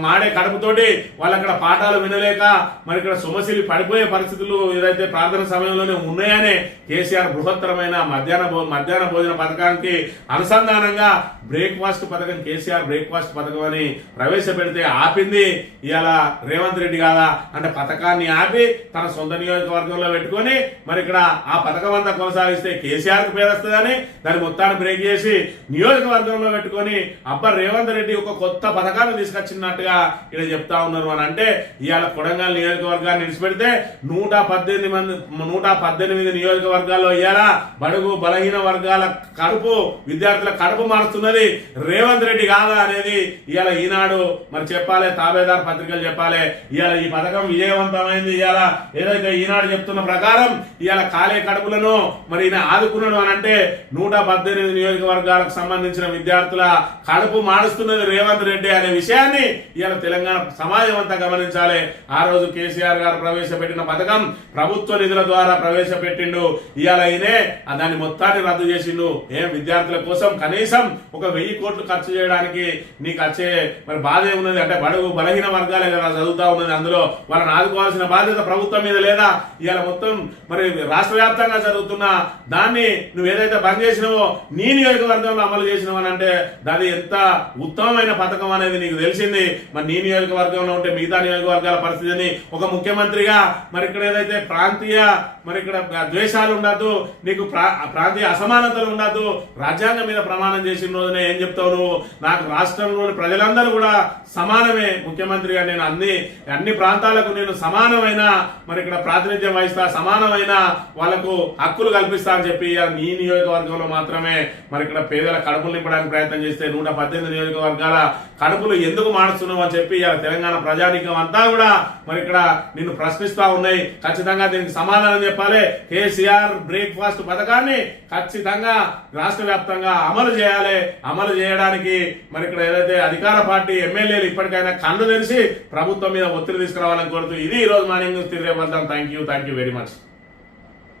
మాడే కడుపుతోటి వాళ్ళు అక్కడ పాఠాలు వినలేక మరి ఇక్కడ సొమసిలి పడిపోయే పరిస్థితులు ఏదైతే ప్రార్థన సమయంలోనే ఉన్నాయనే కేసీఆర్ బృహత్తరమైన మధ్యాహ్న భోజన పథకానికి అనుసంధానంగా బ్రేక్ఫాస్ట్ పథకం కేసీఆర్ బ్రేక్ఫాస్ట్ పథకం అని ప్రవేశపెడితే ఆపింది ఇవాళ రేవంత్ రెడ్డి కాదా? అంటే పథకాన్ని ఆపి తన సొంత నియోజకవర్గంలో పెట్టుకొని మరి ఇక్కడ ఆ పథకం అంతా కొనసాగిస్తే కేసీఆర్ కు పేరు వస్తుందని దాన్ని మొత్తాన్ని బ్రేక్ చేసి నియోజకవర్గంలో పెట్టుకొని అబ్బా రేవంత్ రెడ్డి ఒక కొత్త పథకాన్ని తీసుకొచ్చినట్టుగా ఇక్కడ చెప్తా ఉన్నారు అని అంటే ఇవాళ కొడంగల్ నియోజకవర్గాన్ని విడిచిపెడితే 118 నియోజకవర్గాల్లో ఇవాళ బడుగు బలహీన వర్గాల కడుపు విద్యార్థుల కడుపు మారుస్తున్నది రేవంత్ రెడ్డి కాదా అనేది ఇవాళ ఈనాడు మరి చెప్పాలి, తాబేదార్ పత్రికలు చెప్పాలి. ఇవాళ ఈ పథకం విజయవంతమైంది. ఇవాళ ఏదైతే ఈనాడు చెప్తున్న ప్రకారం ఇవాళ ఖాళీ కడుపులను మరి ఈయన ఆదుకున్నాడు అని అంటే 118 నియోజకవర్గాలకు సంబంధించిన విద్యార్థుల కడుపు మారుస్తున్నది రేవంత్ రెడ్డి అనే విషయాన్ని ఇవాళ తెలంగాణ సమాజం అంతా గమనించాలి. ఆ రోజు కేసీఆర్ గారు ప్రవేశపెట్టిన పథకం ప్రభుత్వ నిధుల ద్వారా ప్రవేశపెట్టిండు. ఇవాళ అయినే దాన్ని మొత్తాన్ని రద్దు చేసిండు. విద్యార్థుల కోసం కనీసం ఒక 1000 కోట్లు ఖర్చు చేయడానికి నీకు వచ్చే మరి బాధ ఏమున్నది? అంటే బడుగు బలహీన వర్గాలే కదా చదువుతా ఉన్నది. అందులో వాళ్ళని ఆదుకోవాల్సిన బాధ్యత ప్రభుత్వం మీద లేదా? ఇవాళ మొత్తం మరి రాష్ట్ర వ్యాప్తంగా జరుగుతున్న దాన్ని నువ్వు ఏదైతే బంద్ చేసినావో నీ నియోజకవర్గంలో అమలు చేసినావు అని అంటే అది ఎంత ఉత్తమమైన పథకం అనేది నీకు తెలిసింది. మరి నీ నియోజకవర్గంలో ఉంటే మిగతా నియోజకవర్గాల పరిస్థితిని ఒక ముఖ్యమంత్రిగా మరి ఇక్కడ ఏదైతే ప్రాంతీయ మరి ఇక్కడ ద్వేషాలు ఉండద్దు, నీకు ప్రాంతీయ అసమానతలు ఉండద్దు, రాజ్యాంగం మీద ప్రమాణం చేసిన రోజునే ఏం చెప్తావు నువ్వు? నాకు రాష్ట్రంలోని ప్రజలందరూ కూడా సమానమే, ముఖ్యమంత్రిగా నేను అన్ని ప్రాంతాలకు నేను సమానమైన మరి ఇక్కడ ప్రాతినిధ్యం వహిస్తా, సమానమైన వాళ్ళకు హక్కులు కల్పిస్తా అని చెప్పి నీ నియోజకవర్గంలో మాత్రమే మరి ఇక్కడ పేదల కడుపులు నింపడానికి ప్రయత్నం చేస్తే 118 నియోజకవర్గాల కడుపులు ఎందుకు మారుస్తున్నావు అని చెప్పి తెలంగాణ ప్రజానీకం అంతా కూడా మరి ఇక్కడ నిన్ను ప్రశ్నిస్తా ఉన్నాయి. ఖచ్చితంగా దీనికి సమాధానం చెప్పాలి. కేసీఆర్ బ్రేక్ఫాస్ట్ పథకాన్ని ఖచ్చితంగా రాష్ట్ర వ్యాప్తంగా అమలు చేయాలి. అమలు చేయడానికి మరి ఇక్కడ ఏదైతే అధికార పార్టీ ఎమ్మెల్యేలు ఇప్పటికైనా కళ్ళు తెరిచి ప్రభుత్వం మీద ఒత్తిడి తీసుకురావాలని కోరుతూ ఇది ఈ రోజు మార్నింగ్ న్యూస్. తిరిగే వద్దాం. Thank you very much.